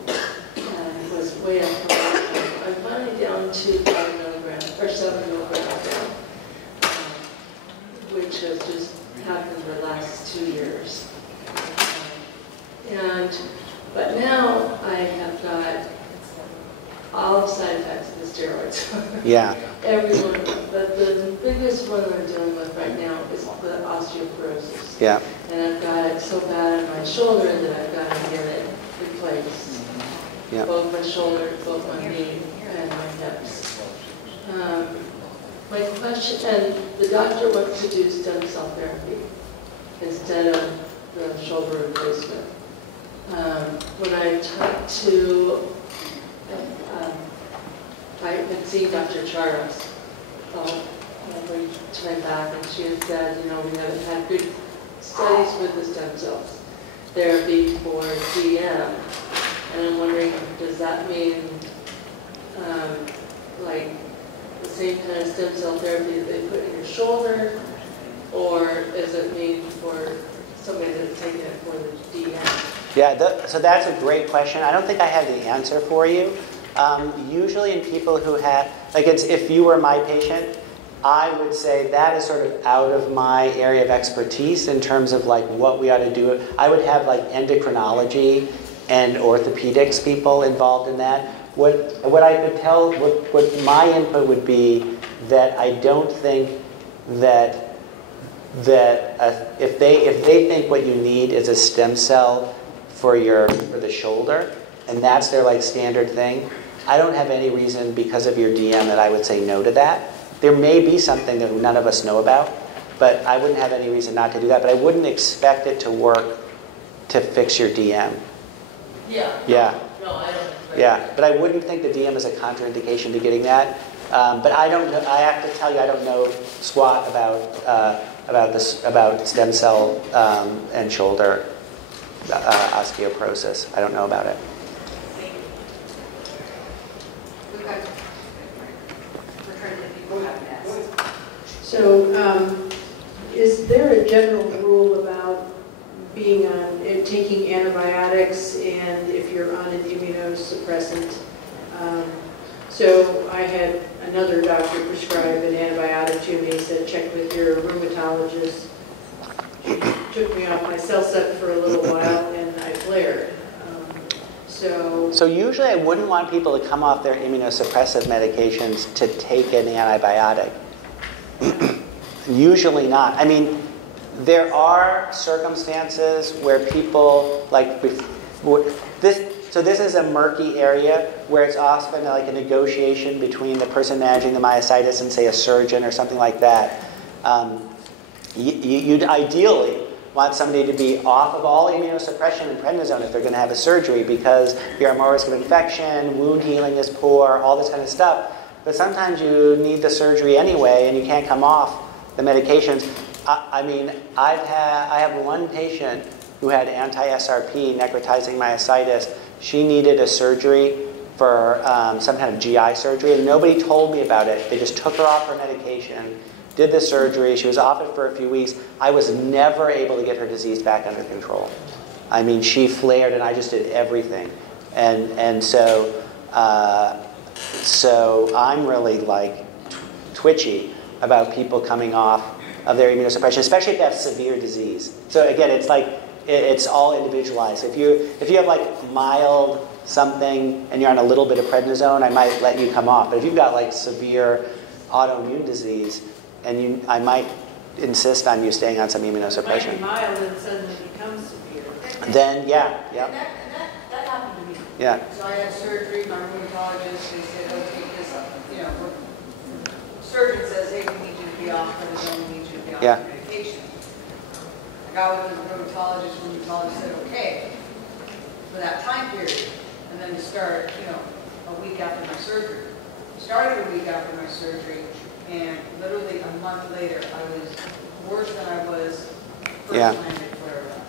And was way up. I'm finally down to 5 milligrams, or 7 milligrams now, which has just happened for the last 2 years. But now I have got all side effects of the steroids. Yeah. Every one of them. But the biggest one I'm dealing with right now is the osteoporosis. Yeah. And I've got it so bad on my shoulder that I've got to get it replaced. Yeah. Both my shoulder, both my knee, and my hips. My question, and the doctor wants to do stem cell therapy instead of the shoulder replacement. When I talked to, I had seen Dr. Charos every time back, and she had said, we haven't had good studies with the stem cells therapy for DM. And I'm wondering, does that mean like the same kind of stem cell therapy that they put in your shoulder, or does it mean for somebody that's taking it for the DM? Yeah, so that's a great question. I don't think I have the answer for you. Usually in people who have, if you were my patient, I would say that is sort of out of my area of expertise in terms of what we ought to do. I would have endocrinology and orthopedics people involved in that. What I could tell, what my input would be that I don't think that if they think what you need is a stem cell for the shoulder, and that's their standard thing, I don't have any reason because of your DM that I would say no to that. There may be something that none of us know about, but I wouldn't have any reason not to do that. But I wouldn't expect it to work to fix your DM. Yeah. Yeah. No, I don't. Yeah, but I wouldn't think the DM is a contraindication to getting that. But I don't know. I have to tell you, I don't know squat about stem cell and shoulder osteoporosis. I don't know about it. So, is there a general rule about being on taking antibiotics and if you're on an immunosuppressant? So I had another doctor prescribe an antibiotic to me. He said, check with your rheumatologist. She took me off my Celsep for a little while, and I flared. So usually I wouldn't want people to come off their immunosuppressive medications to take an antibiotic. Usually not. I mean, there are circumstances where people this is a murky area where it's often a negotiation between the person managing the myositis and, say, a surgeon or something like that. You'd ideally want somebody to be off of all immunosuppression and prednisone if they're going to have a surgery because you're at more risk of infection, wound healing is poor, all this kind of stuff. But sometimes you need the surgery anyway and you can't come off the medications. I have one patient who had anti-SRP, necrotizing myositis. She needed a surgery for some kind of GI surgery, and nobody told me about it. They just took her off her medication, did the surgery. She was off it for a few weeks. I was never able to get her disease back under control. I mean, she flared, and I just did everything. So I'm really twitchy about people coming off of their immunosuppression, especially if they have severe disease. So again, it's all individualized. If you have mild something and you're on a little bit of prednisone, I might let you come off. But if you've got severe autoimmune disease, I might insist on you staying on some immunosuppression. It might be mild and suddenly becomes severe. Then yeah. And that happened to me. Yeah. So I had surgery, my rheumatologist, they said, okay, because surgeon says, hey, we need you to be off prednisone, we need you to be off medication. I got with the rheumatologist said, okay, for that time period, and then to start, a week after my surgery. Started a week after my surgery, and literally a month later, I was worse than I was first Yeah. time it flared up.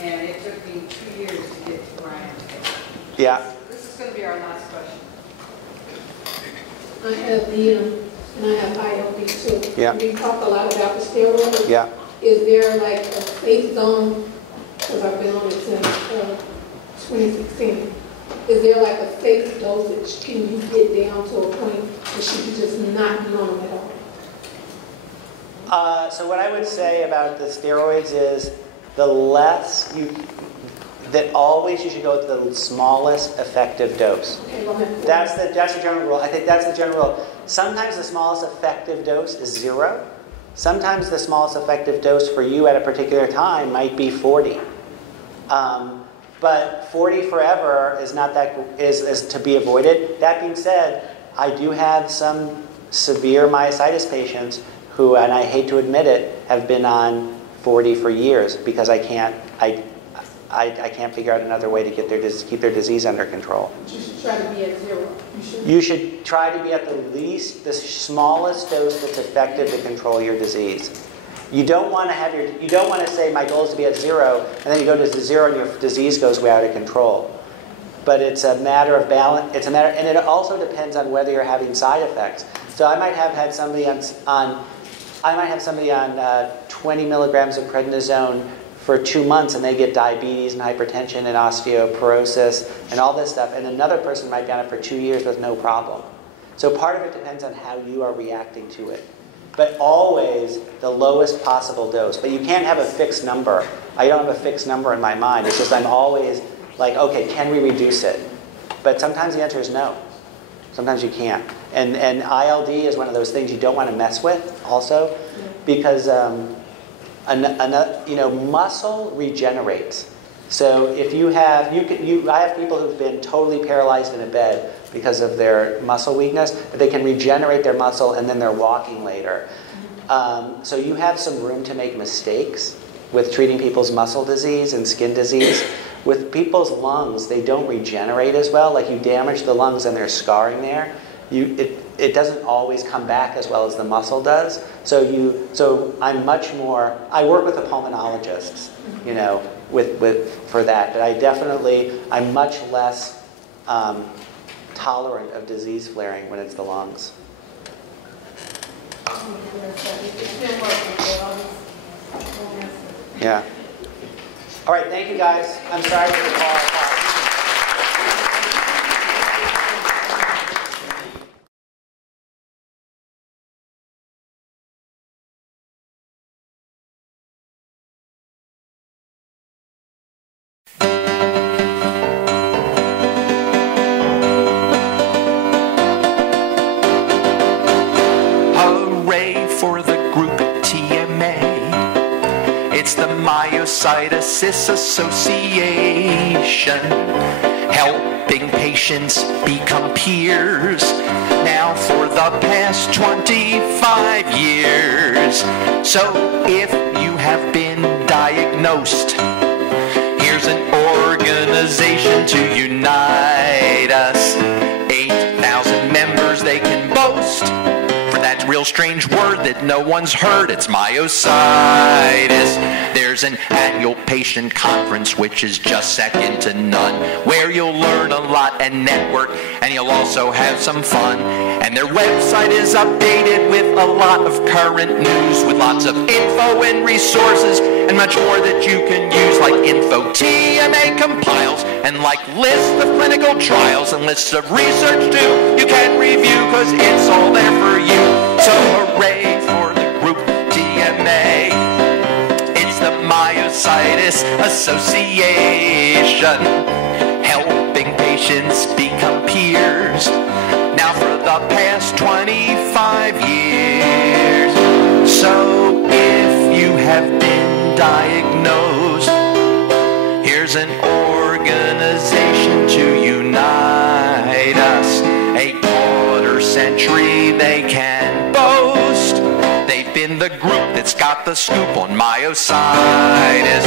And it took me 2 years to get to where I am today. Yeah. This is going to be our last question. I have DM and I have ILD too. Yeah. We talk a lot about the steroids. Yeah. Is there like a safe zone? Because I've been on it since 2016. Is there like a safe dosage? Can you get down to a point where she can just not be on them at all? So what I would say about the steroids is the less you, that always you should go with the smallest effective dose. Okay, go ahead. That's the general rule. I think that's the general rule. Sometimes the smallest effective dose is 0. Sometimes the smallest effective dose for you at a particular time might be 40. But 40 forever is not that is to be avoided. That being said, I do have some severe myositis patients who, and I hate to admit it, have been on 40 for years because I can't figure out another way to get keep their disease under control. You should try to be at 0. You should try to be at the smallest dose that's effective to control your disease. You don't want to say my goal is to be at 0, and then you go to 0 and your disease goes way out of control. But it's a matter of balance. And it also depends on whether you're having side effects. So I might have had somebody on 20 milligrams of prednisone for 2 months, and they get diabetes and hypertension and osteoporosis and all this stuff. And another person might be on it for 2 years with no problem. So part of it depends on how you are reacting to it. But always the lowest possible dose. But you can't have a fixed number. I don't have a fixed number in my mind. It's just I'm always like, okay, can we reduce it? But sometimes the answer is no. Sometimes you can't. And ILD is one of those things you don't want to mess with also, because muscle regenerates. So if you have, I have people who've been totally paralyzed in a bed because of their muscle weakness, but they can regenerate their muscle and then they're walking later. So you have some room to make mistakes with treating people's muscle disease and skin disease. With people's lungs, they don't regenerate as well. Like you damage the lungs and there's scarring there. It doesn't always come back as well as the muscle does. So I'm much more. I work with the pulmonologists, for that. But I'm much less tolerant of disease flaring when it's the lungs. Yeah. All right, thank you guys. I'm sorry for the call. Myositis Association, helping patients become peers now for the past 25 years. So if you have been diagnosed, here's an organization to unite us. 8,000 members they can boast. For that real strange word that no one's heard, it's myositis. There's an annual patient conference which is just second to none, where you'll learn a lot and network, and you'll also have some fun. And their website is updated with a lot of current news, with lots of info and resources, and much more that you can use, like info TMA compiles, and like lists of clinical trials, and lists of research too. You can review, cause it's all there for you. So hooray for the group TMA. It's the Myositis Association, helping patients become peers now for the past 25 years. So if you have been diagnosed, here's an organization to unite us. A quarter century they can boast. They've been the group that's got the scoop on myositis.